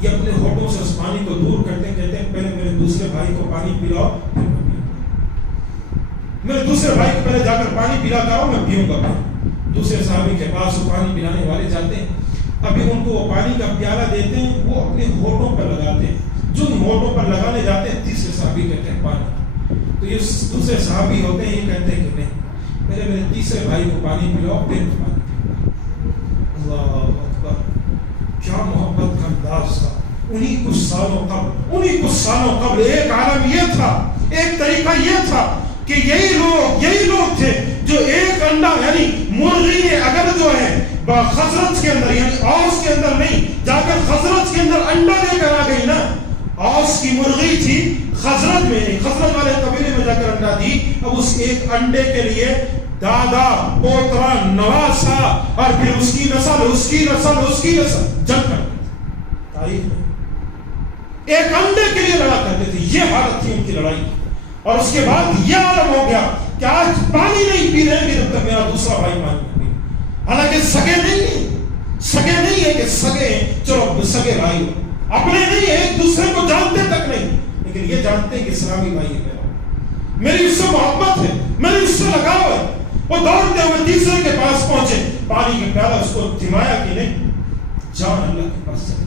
یہ اپنے ہونٹوں سے اس پانی کو دور کرتے ہیں، کہتے ہیں پہلے میرے دوسرے بھائی کو پانی پلاؤ، پھر میں پیوں گا. میرے دوسرے بھائی کو پہلے جا کر پانی پلا کر آؤ، میں پیوں گا. دوسرے صحابی کے پاس وہ پانی پلانے والے جاتے ہیں، ابھی ان کو وہ پانی کا پیالہ دیتے ہیں، وہ اپنے ہونٹوں پر لگاتے ہیں. جو ہونٹوں پر لگانے جاتے ہیں، تیسرے صحابی کہتے ہیں پانی. تو یہ دوسرے صحابی ہوتے ہیں، یہ کہتے ہیں کہ نہیں، پہلے میرے تیسرے بھائی کو پانی پلاؤ، پھر پانی پیوں گا. اللہ اکبر، کیا محبت کا انداز تھا. انہی کچھ سالوں قبل ایک عالم یہ تھا، ایک طریقہ یہ تھا کہ یہی لوگ تھے جو ایک انڈا، یعنی مرغی نے اگر جو ہے خزرج کے اندر، یعنی اوس کے اندر نہیں، جا کر خزرج کے اندر انڈا لے کر آ گئی نا. اوس کی مرغی تھی، خزرج میں نہیں، خزرج والے قبیلے میں جا کر انڈا دی. اب اس ایک انڈے کے لیے دادا پوترا نواسا اور پھر اس کی نسل جنگ کرتے تھے. تاریخ میں ایک انڈے کے لیے لڑا کرتے تھے. یہ حالت تھی ان کی لڑائی. اور اس کے بعد یہ عالم ہو گیا کہ آج پانی نہیں پی رہے ہیں جب تک میرا دوسرا بھائی پانی نہیں پی. حالانکہ سگے نہیں ہے کہ سگے ہیں، چلو سگے بھائی ہو. اپنے نہیں، ایک دوسرے کو جانتے تک نہیں، لیکن یہ جانتے ہیں کہ اسلامی بھائی ہے میرا، میری اس سے محبت ہے، میری اس سے لگاؤ ہے۔ وہ دوڑتے ہوئے تیسرے کے پاس پہنچے، پانی کا پیالہ اس کو تھمایا کہ نہیں، جان اللہ کے پاس چلے۔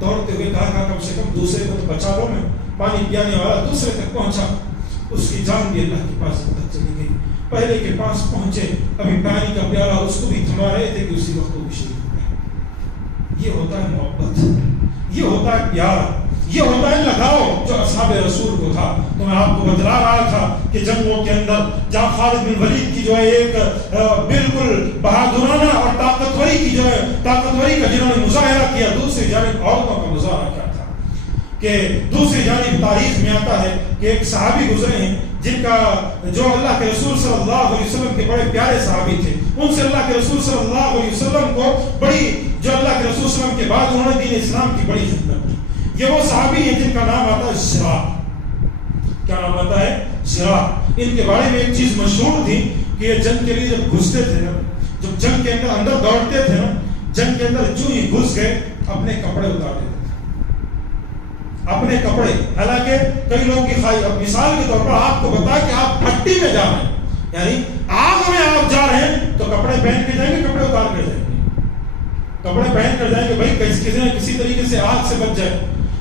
دوڑتے ہوئے کہا کم سے کم دوسرے کو تو بچا لو، میں پانی پیانے والا دوسرے تک پہنچا، اس کی جان بھی اللہ کے پاس تک چلی گئی۔ پہلے کے پاس پہنچے، ابھی پانی کا پیالہ اس کو بھی تھما رہے تھے کہ اسی وقت وہ شہید ہو گئے۔ یہ ہوتا ہے محبت، یہ ہوتا ہے پیار، یہ ہوتا ہے لگاؤ جو اصحاب رسول کو تھا۔ تو میں آپ کو بتلا رہا تھا کہ جنگوں کے اندر جہاں خالد بن ولید کی جو ہے ایک بالکل بہادرانہ اور طاقتوری کی جو ہے طاقتوری کا جنہوں نے مظاہرہ کیا، دوسری جانب عورتوں کا مظاہرہ کیا تھا کہ دوسری جانب تاریخ میں آتا ہے کہ ایک صحابی گزرے ہیں جن کا جو اللہ کے رسول صلی اللہ علیہ وسلم کے بڑے پیارے صحابی تھے، ان سے اللہ کے رسول صلی اللہ علیہ وسلم کو بڑی جو اللہ کے رسول صلی اللہ علیہ وسلم کے بعد انہوں نے دین اسلام کی بڑی خدمت کی۔ یہ وہ صحابی ہیں جن کا نام آتا ہے زراع۔ کیا نام آتا ہے؟ زراع۔ ان کے بارے میں ایک چیز مشہور تھی کہ یہ جنگ کے لیے جب گھستے تھے نا، جب جنگ کے اندر دوڑتے تھے نا، جنگ کے اندر جو ہی گھس گئے اپنے کپڑے اتار دیتے تھے، اپنے کپڑے۔ حالانکہ کئی لوگوں کی خواہش، اب مثال کے طور پر آپ کو بتا کہ آپ بھٹی میں جا رہے ہیں، یعنی آگ میں آپ جا رہے ہیں تو کپڑے پہن کے جائیں گے، کپڑے اتار کے جائیں گے، کپڑے پہن کر جائیں گے بھائی کسی نہ کسی طریقے سے آگ سے بچ جائے۔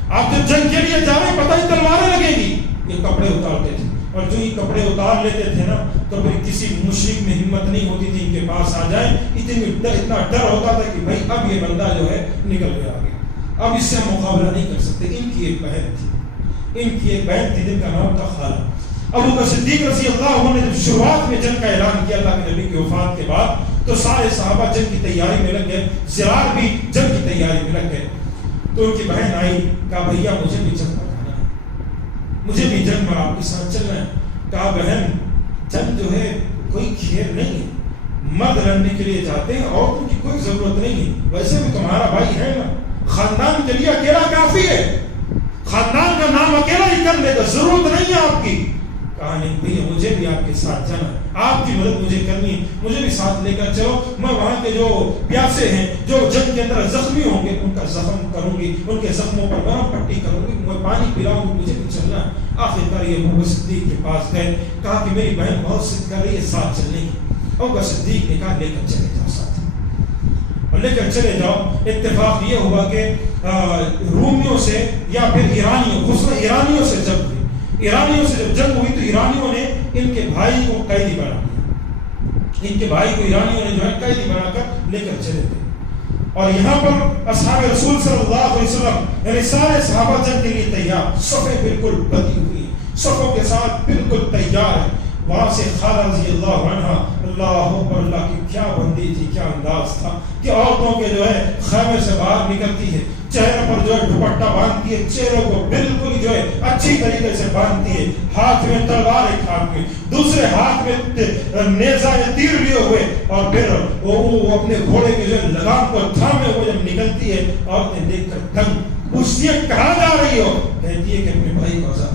آپ جب جنگ کے لیے جا رہے ہیں پتہ ہی تلواریں لگے گی، یہ کپڑے اتارتے تھے، اور جو ہی کپڑے اتار لیتے تھے نا تو پھر کسی مشرک میں ہمت نہیں ہوتی تھی ان کے پاس آ جائے، اتنا ڈر ہوتا تھا کہ بھائی اب یہ بندہ جو ہے نکل گیا آگے، اب اس سے مقابلہ نہیں کر سکتے۔ ان کی ایک بہن تھی جن کا نام تھا خالہ۔ ابو بکر صدیق رضی اللہ عنہ نے جب شروعات میں جنگ کا اعلان کیا اللہ کے نبی کی وفات کے بعد، تو سارے صحابہ جنگ کی تیاری میں لگ گئے، زراع بھی جنگ کی تیاری میں لگ گئے۔ تو ان کی بہن آئی، کہا بھیا مجھے بھی جنگ میں جانا ہے، مجھے بھی جنگ میں آپ کے ساتھ چلنا ہے۔ کہا بہن جنگ جو ہے کوئی کھیل نہیں ہے، مرد لڑنے کے لیے جاتے ہیں، عورتوں کی کوئی ضرورت نہیں ہے، ویسے بھی تمہارا بھائی ہے نا، خاندان کے لیے اکیلا کافی ہے، خاندان کا نام اکیلا ہی کر لے گا، ضرورت نہیں ہے آپ کی۔ کہا نہیں بھیا مجھے بھی آپ کے ساتھ جانا ہے، آپ کی مدد مجھے کرنی ہے، مجھے بھی ساتھ لے کر چلو، میں وہاں کے جو پیاسے ہیں جو جنگ کے اندر زخمی ہوں گے ان کا زخم کروں گی، ان کے زخموں پر گرم پٹی کروں گی، میں پانی پلاؤں گی، مجھے بھی چلنا ہے۔ آخر کار یہ ابو بکر صدیق کے پاس گئے، کہا کہ میری بہن بہت ضد کر رہی ہے ساتھ چلنے کی۔ ابو بکر صدیق نے کہا لے کر چلے جاؤ ساتھ، اور لے کر چلے جاؤ۔ اتفاق یہ ہوا کہ رومیوں سے یا پھر ایرانیوں سے جب ایرانیوں سے جب جنگ ہوئی تو ایرانیوں نے ان کے بھائی کو قیدی بنا دیا، ان کے بھائی کو ایرانیوں نے جو ہے قیدی بنا کر لے کر چلے گئے۔ اور یہاں پر اصحاب رسول صلی اللہ علیہ وسلم یعنی سارے صحابہ جنگ کے لیے تیار، صفیں بالکل بندھی ہوئی، صفوں کے ساتھ بالکل تیار ہے۔ وہاں سے خالہ رضی اللہ عنہ، اللہ اکبر، اللہ کی کیا بندی تھی، کیا انداز تھا کہ عورتوں کے جو ہے خیمے سے باہر نکلتی ہے، چہرے پر جو ہے دوپٹہ باندھتی ہے، چہروں کو بالکل جو ہے اچھی طریقے سے باندھتی ہے، ہاتھ میں تلوار ایک ہاتھ میں، دوسرے ہاتھ میں نیزہ یا تیر لیے ہوئے، اور پھر وہ اپنے گھوڑے کے جو لگام کو تھامے ہوئے جب نکلتی ہے، عورتیں دیکھ کر دنگ، پوچھتی ہے کہاں جا رہی ہو؟ کہتی ہے کہ اپنے بھائی کو آزاد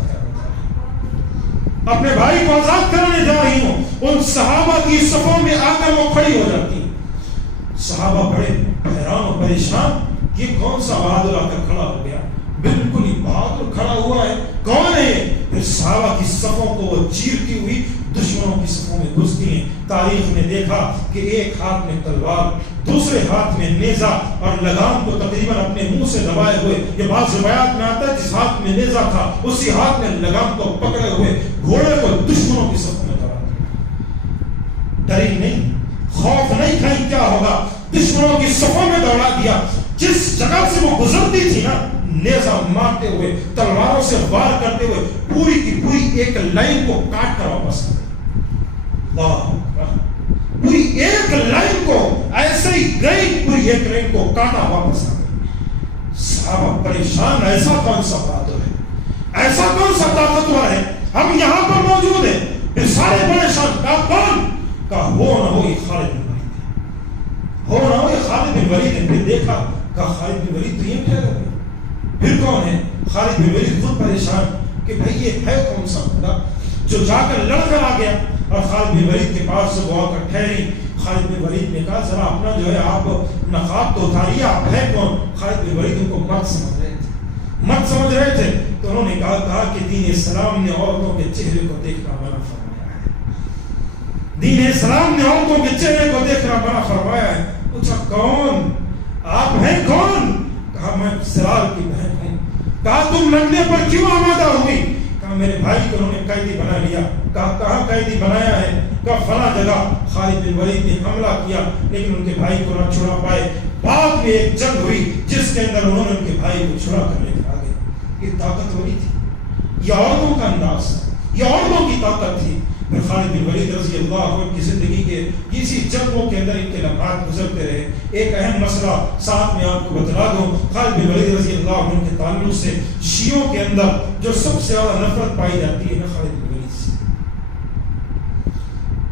اپنے بھائی کو آزاد کرنے جا رہی ہوں۔ ان صحابہ کی صفوں میں آ کر وہ کھڑی ہو جاتی ہیں۔ صحابہ بڑے حیران و پریشان، یہ کون سا بہادر آ کر کھڑا ہو گیا، بالکل ہی بہادر کھڑا ہوا ہے، کون ہے؟ پھر صحابہ کی صفوں کو وہ چیرتی ہوئی دشمنوں کی صفوں میں گھستی ہیں۔ تاریخ میں دیکھا کہ ایک ہاتھ میں تلوار، دوسرے ہاتھ میں نیزہ، اور لگام کو تقریباً اپنے منہ سے دبائے ہوئے، یہ بعض روایات میں آتا ہے جس ہاتھ میں نیزہ تھا اسی ہاتھ میں لگام کو پکڑے ہوئے گھوڑے کو دشمنوں کی صف میں دوڑا دیا۔ ڈری نہیں، خوف نہیں کہیں کیا ہوگا، دشمنوں کی صفوں میں دوڑا دیا۔ جس جگہ سے وہ گزرتی تھی نا، نیزہ مارتے ہوئے، تلواروں سے وار کرتے ہوئے پوری کی پوری ایک لائن کو کاٹ کر واپس آ گئی۔ اللہ، پوری ایک لائن کو ایسے ہی گئی، پوری ایک لائن کو کاٹا واپس آ گئی۔ صحابہ پریشان، ایسا کون سا بہادر ہے، ایسا کون سا طاقتور ہے، ہم یہاں پر موجود ہیں۔ پھر سارے پریشان، کہا کون؟ کہا ہو نہ ہو یہ خالد بن ولید ہے، ہو نہ ہو یہ خالد بن ولید ہے۔ پھر دیکھا، کہا خالد بن ولید تو یہ ٹھہرا ہے، پھر کون ہے؟ خالد بن ولید خود پریشان کہ بھائی یہ ہے کون سا بندہ جو جا کر لڑ کر آ گیا۔ اور خالد بن ولید کے پاس سے وہ آ کر ٹھہری۔ خالد بن ولید نے کہا ذرا اپنا جو ہے آپ نقاب تو اتاریے، آپ ہے کون؟ خالد بن ولید ان کو مت سمجھ رہے تھے تو انہوں نے کہا کہ دین اسلام نے عورتوں کے چہرے کو دیکھنا منع فرمایا ہے، دین اسلام نے عورتوں کے چہرے کو دیکھنا منع فرمایا ہے۔ پوچھا کون؟ آپ ہیں کون؟ کہا میں سرار کی بہن ہوں۔ کہا تم لڑنے پر کیوں آمادہ ہوئی؟ کہا میرے بھائی کو انہوں نے قیدی بنا لیا۔ کہا کہاں قیدی بنایا ہے؟ کہا فلاں جگہ۔ خالد بن ولید نے حملہ کیا لیکن ان کے بھائی کو نہ چھڑا پائے۔ بعد میں ایک جنگ ہوئی جس کے اندر انہوں نے ان کے بھائی کو چھڑا کر لے کر آگے۔ یہ طاقت وہی تھی، یہ عورتوں کا انداز تھا، یہ عورتوں کی طاقت تھی۔ پھر خالد بن ولید رضی اللہ عنہ کی زندگی کے اسی جنگوں کے اندر ان کے لمحات گزرتے رہے۔ ایک اہم مسئلہ ساتھ میں آپ کو بتلا دوں، خالد بن ولید رضی اللہ عنہ کے تعلق سے شیعوں کے اندر جو سب سے زیادہ نفرت پائی جاتی ہے نا خالد بن ولید سے،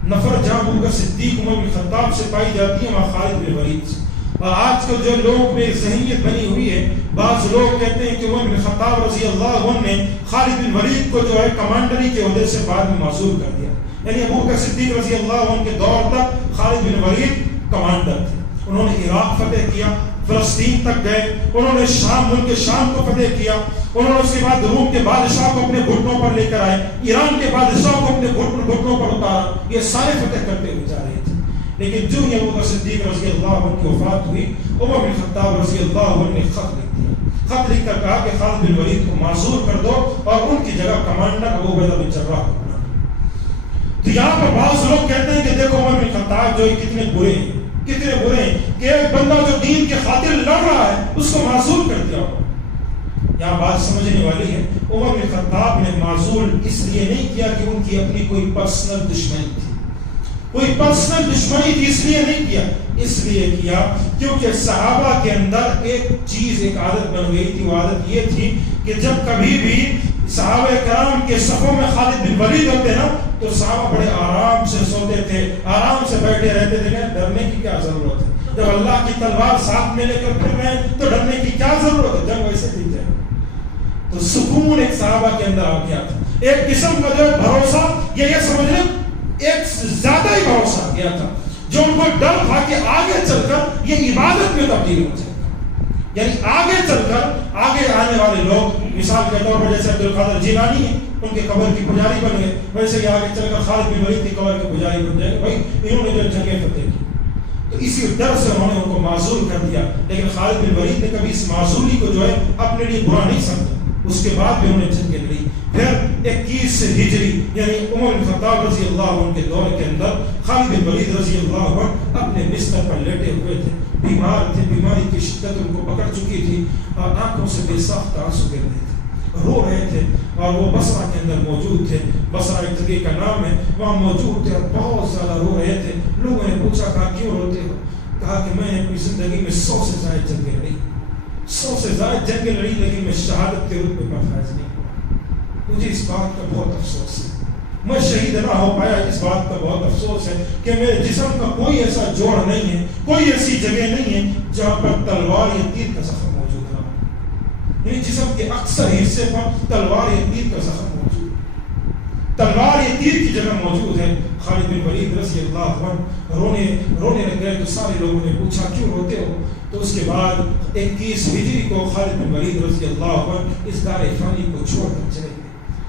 نفرت جہاں ابو بکر صدیق عمر بن خطاب سے پائی جاتی ہے وہاں خالد بن ولید سے۔ اور آج کل جو لوگ میں ذہنیت بنی ہوئی ہے، بعض لوگ کہتے ہیں کہ عمر بن خطاب رضی اللہ عنہ نے خالد بن ولید کو جو ہے کمانڈری کے عہدے سے بعد میں معزول کر دیا، یعنی ابو بکر صدیق رضی اللہ عنہ کے دور تک خالد بن ولید کمانڈر تھے۔ انہوں نے عراق فتح کیا، فلسطین تک گئے، انہوں نے شام، ملک شام کو فتح کیا، انہوں نے اس کے بعد روم کے بادشاہ کو اپنے گھٹنوں پر لے کر آئے، ایران کے بادشاہ کو اپنے گھٹنوں پر اتارا، یہ سارے فتح کرتے ہوئے جا رہے تھے۔ لیکن جو ہی ابو بکر صدیق رضی اللہ عنہ کی وفات ہوئی، عمر بن خطاب رضی اللہ عنہ نے خط لکھ دیا، خط لکھ کر کہا کہ خالد بن ولید کو معزول کر دو اور ان کی جگہ کمانڈر ابو عبیدہ بن جراح کو بنا دو۔ تو یہاں پر بعض لوگ کہتے ہیں کہ دیکھو عمر بن خطاب جو کتنے برے ہیں کہ ایک بندہ جو دین کے خاطر لڑ رہا ہے اس کو معزول کر دیا۔ یہاں بات سمجھنے والی ہے، عمر بن خطاب نے معزول اس لیے نہیں کیا کہ ان کی اپنی کوئی پرسنل دشمنی تھی، کوئی پرسنل دشمنی تھی اس لیے نہیں کیا، اس لیے کیا کیونکہ صحابہ کے اندر ایک چیز، ایک عادت بن گئی تھی۔ وہ عادت یہ تھی کہ جب کبھی بھی صحابہ کرام کے صفوں میں خالد بن ولید ہوتے نا تو صحابہ بڑے آرام سے سوتے تھے، آرام سے بیٹھے رہتے تھے، ڈرنے کی کیا ضرورت ہے؟ جب اللہ کی تلوار ساتھ میں لے کر پھر رہے ہیں تو ڈرنے کی کیا ضرورت ہے؟ جنگ ویسے جیت جائے۔ تو سکون ایک صحابہ کے اندر آ گیا تھا، ایک قسم کا جو بھروسہ، یہ سمجھ لیں ایک زیادہ ہی بھروسہ آ گیا تھا جو ان کو ڈر تھا کہ آگے چل کر یہ عبادت میں تبدیل ہو جائے گا، یعنی آگے چل کر آگے آنے والے لوگ مثال کے طور پر جیسے عبد القادر جیلانی ہے، ان کے قبر کی پجاری بن گئے، ویسے ہی آگے چل کر خالد بن ولید کی قبر کی پجاری بن جائے گا۔ بھائی انہوں نے جو جنگیں فتح کی تو اسی ڈر سے انہوں نے ان کو معزول کر دیا، لیکن خالد بن ولید نے کبھی اس معزولی کو جو ہے اپنے لیے برا نہیں سمجھا۔ اس کے بعد بھی انہوں نے جنگیں لڑی۔ پھر 21 ہجری یعنی عمر بن خطاب رضی اللہ عنہ کے دور کے اندر خالد بن ولید رضی اللہ عنہ اپنے بستر پر لیٹے ہوئے تھے، بیمار تھے، بیماری کی شدت ان کو پکڑ چکی تھی اور آنکھوں سے بے ساختہ آنسو گر رہے تھے، رو رہے تھے، اور وہ بصرہ کے اندر موجود تھے، بصرہ ایک جگہ کا نام ہے، وہاں موجود تھے اور بہت زیادہ رو رہے تھے۔ لوگوں نے پوچھا کہا کیوں روتے ہو؟ کہا کہ میں نے اپنی زندگی میں 100 سے زائد جنگیں لڑی، 100 سے زائد جنگیں لڑی، لیکن میں شہادت کے رتبے پر فائز نہیں ہوا۔ مجھے اس بات کا بہت افسوس ہے، میں شہید نہ ہو پایا، اس بات کا بہت افسوس ہے کہ میرے جسم کا کوئی ایسا جوڑ نہیں ہے، کوئی ایسی جگہ نہیں ہے جہاں پر تلوار یا تیر کا زخم موجود نہ ہو، یعنی جسم کے اکثر حصے پر تلوار یا تیر کا زخم موجود ہے، تلوار یا تیر کی جگہ موجود ہے۔ خالد بن ولید رضی اللہ عنہ رونے لگ گئے تو سارے لوگوں نے پوچھا کیوں روتے ہو؟ تو اس کے بعد 21 ہجری کو خالد بن ولید رضی اللہ عنہ اس دار فانی کو چھوڑ کر چلے گئے۔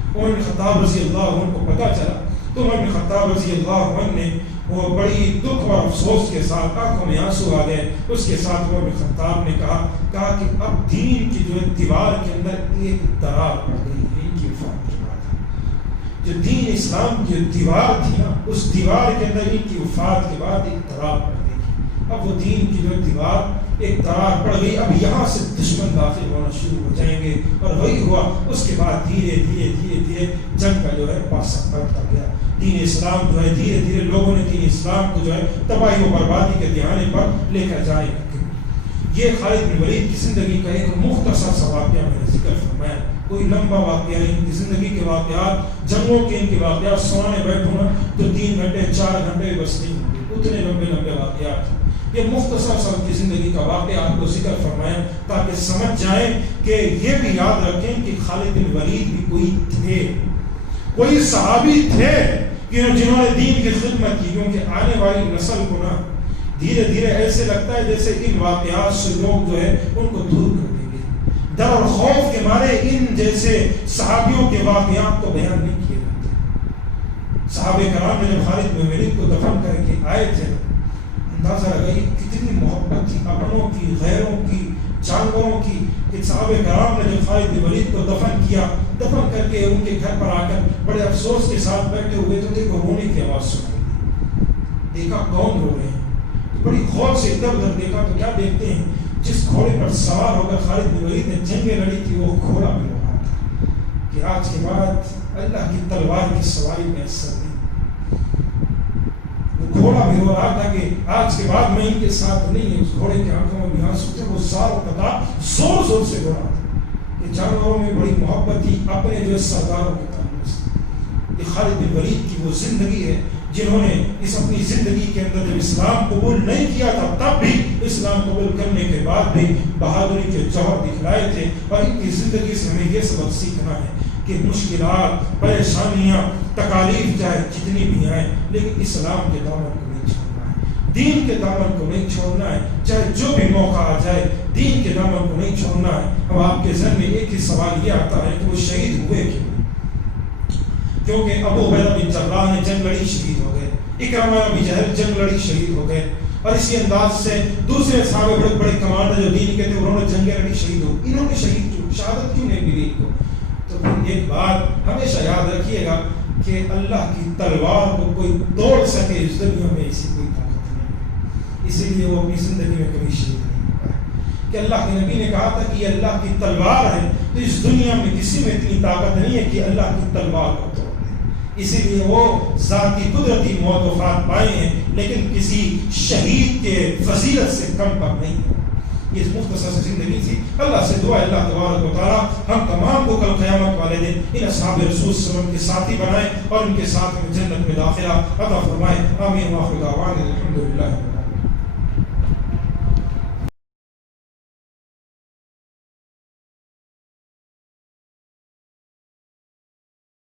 عمر بن خطاب رضی اللہ عنہ کو پتہ چلا تو عمر بن خطاب رضی اللہ عنہ نے وہ بڑی دکھ اور افسوس کے ساتھ، آنکھوں میں آنسو آ گئے، اس کے ساتھ عمر بن خطاب نے کہا کہ اب دین کی جو دیوار کے اندر ایک درار پڑ گئی ہے، ان کی وفات کے بعد جو دین اسلام کی دیوار تھی نا، اس دیوار کے اندر ان کی وفات کے بعد ایک درار پڑ گئی۔ اب وہ دین کی جو دیوار ایک درار پڑ گئی، اب یہاں سے دشمن داخل ہونا شروع ہو جائیں گے، اور وہی ہوا۔ اس کے بعد دھیرے دھیرے جنگ کا جو ہے پاسا بڑھتا گیا، دین اسلام جو ہے دھیرے دھیرے لوگوں نے دین اسلام کو جو ہے تباہی و بربادی کے دہانے پر لے کر جانے لگے۔ یہ خالد بن ولید کی زندگی کا ایک مختصر سا واقعہ میں نے ذکر فرمایا، کوئی لمبا واقعہ نہیں۔ ان کی زندگی کے واقعات، جنگوں کے ان کے واقعات سنانے بیٹھوں نا تو 3 گھنٹے 4 گھنٹے بس نہیں ہوتے، اتنے لمبے واقعات۔ یہ مختصر سا کی زندگی کا واقعہ آپ کو ذکر فرمایا تاکہ سمجھ جائیں کہ یہ بھی یاد رکھیں کہ خالد بن ولید بھی کوئی تھے، کوئی صحابی تھے، جنہوں نے دین کی خدمت کی، کیونکہ آنے والی نسل کو نا دھیرے دھیرے ایسے لگتا ہے جیسے ان واقعات سے لوگ جو ہے ان کو دور کر دیں گے۔ ڈر اور خوف کے مارے ان جیسے صحابیوں کے واقعات کو بیان نہیں کیے جاتے۔ صحابہ کرام نے جب خالد بن ولید کو دفن کر کے آئے تھے، اندازہ لگائیے کتنی محبت تھی اپنوں کی، غیروں کی، جانوروں کی، کہ صحابہ کرام نے جب خالد بن ولید کو دفن کیا، دفن کر کے ان کے گھر پر آ کر بڑے افسوس کے ساتھ بیٹھے ہوئے تو دیکھو رونے کی آواز سنائی دی۔ دیکھا کون رو رہے ہیں، بڑی غور سے ادھر ادھر دیکھا تو کیا دیکھتے ہیں، جس گھوڑے پر سوار ہو کر خالد بن ولید نے جنگیں لڑی تھی وہ گھوڑا بھی رہا تھا، کہ آج کے بعد اللہ کی تلوار کی سواری میں اثر نہیں۔ وہ گھوڑا بھی رو رہا تھا کہ آج کے بعد میں ان کے ساتھ نہیں ہے۔ اس گھوڑے کی آنکھوں میں بھی آنسو تھے، وہ زار و قطع زور زور سے رو رہا تھا کہ جانوروں میں بڑی محبت تھی اپنے جو سرداروں کے تعلق سے۔ یہ خالد بن ولید کی وہ زندگی ہے جنہوں نے اس اپنی زندگی کے اندر جب اسلام قبول نہیں کیا تھا تب بھی اسلام قبول کرنے کے بعد بھی بہادری کے جوہر دکھلائے تھے، اور ان کی زندگی سے ہمیں یہ سبق سیکھنا ہے کہ مشکلات، پریشانیاں، تکالیف چاہے جتنی بھی آئیں لیکن اسلام کے دامن کو نہیں چھوڑنا ہے، دین کے دامن کو نہیں چھوڑنا ہے، چاہے جو بھی موقع آ جائے دین کے دامن کو نہیں چھوڑنا ہے۔ اب آپ کے ذہن میں ایک ہی سوال یہ آتا ہے کہ وہ شہید ہوئے کیوں؟ کیونکہ ابو عبیدہ بن جراح نے جنگ لڑی شہید ہو گئے، اکرمہ بن ابی جہل جنگ لڑی شہید ہو گئے، اور اسی انداز سے دوسرے صحابہ بڑے بڑے کمانڈر جو دین کے تھے انہوں نے جنگیں لڑی شہید ہو، انہوں نے شہید کیوں، شہادت کیوں نہیں ملی ان کو؟ تو پھر ایک بات ہمیشہ یاد رکھیے گا کہ اللہ کی تلوار کو کوئی توڑ سکے اس دنیا میں ایسی کوئی طاقت نہیں ہے، اسی لیے وہ اپنی زندگی میں کبھی شہید نہیں ہوا ہے۔ کہ اللہ کے نبی نے کہا تھا کہ یہ اللہ کی تلوار ہے، تو اس دنیا میں کسی میں اتنی طاقت نہیں ہے کہ اللہ کی تلوار کو توڑ دے، اسی لیے وہ ذاتی قدرتی موت وفات پائے ہیں لیکن کسی شہید کے فضیلت سے کم پر نہیں ہے۔ یہ مختصر سی زندگی تھی۔ اللہ سے دعا ہے اللہ تبارک و تعالیٰ ہم تمام کو کل قیامت والے دن ان اصحاب رسول صلی اللہ علیہ وسلم کے ساتھی بنائے اور ان کے ساتھ جنت میں داخلہ عطا فرمائے۔ آمین۔ وآخر دعوانا الحمدللہ۔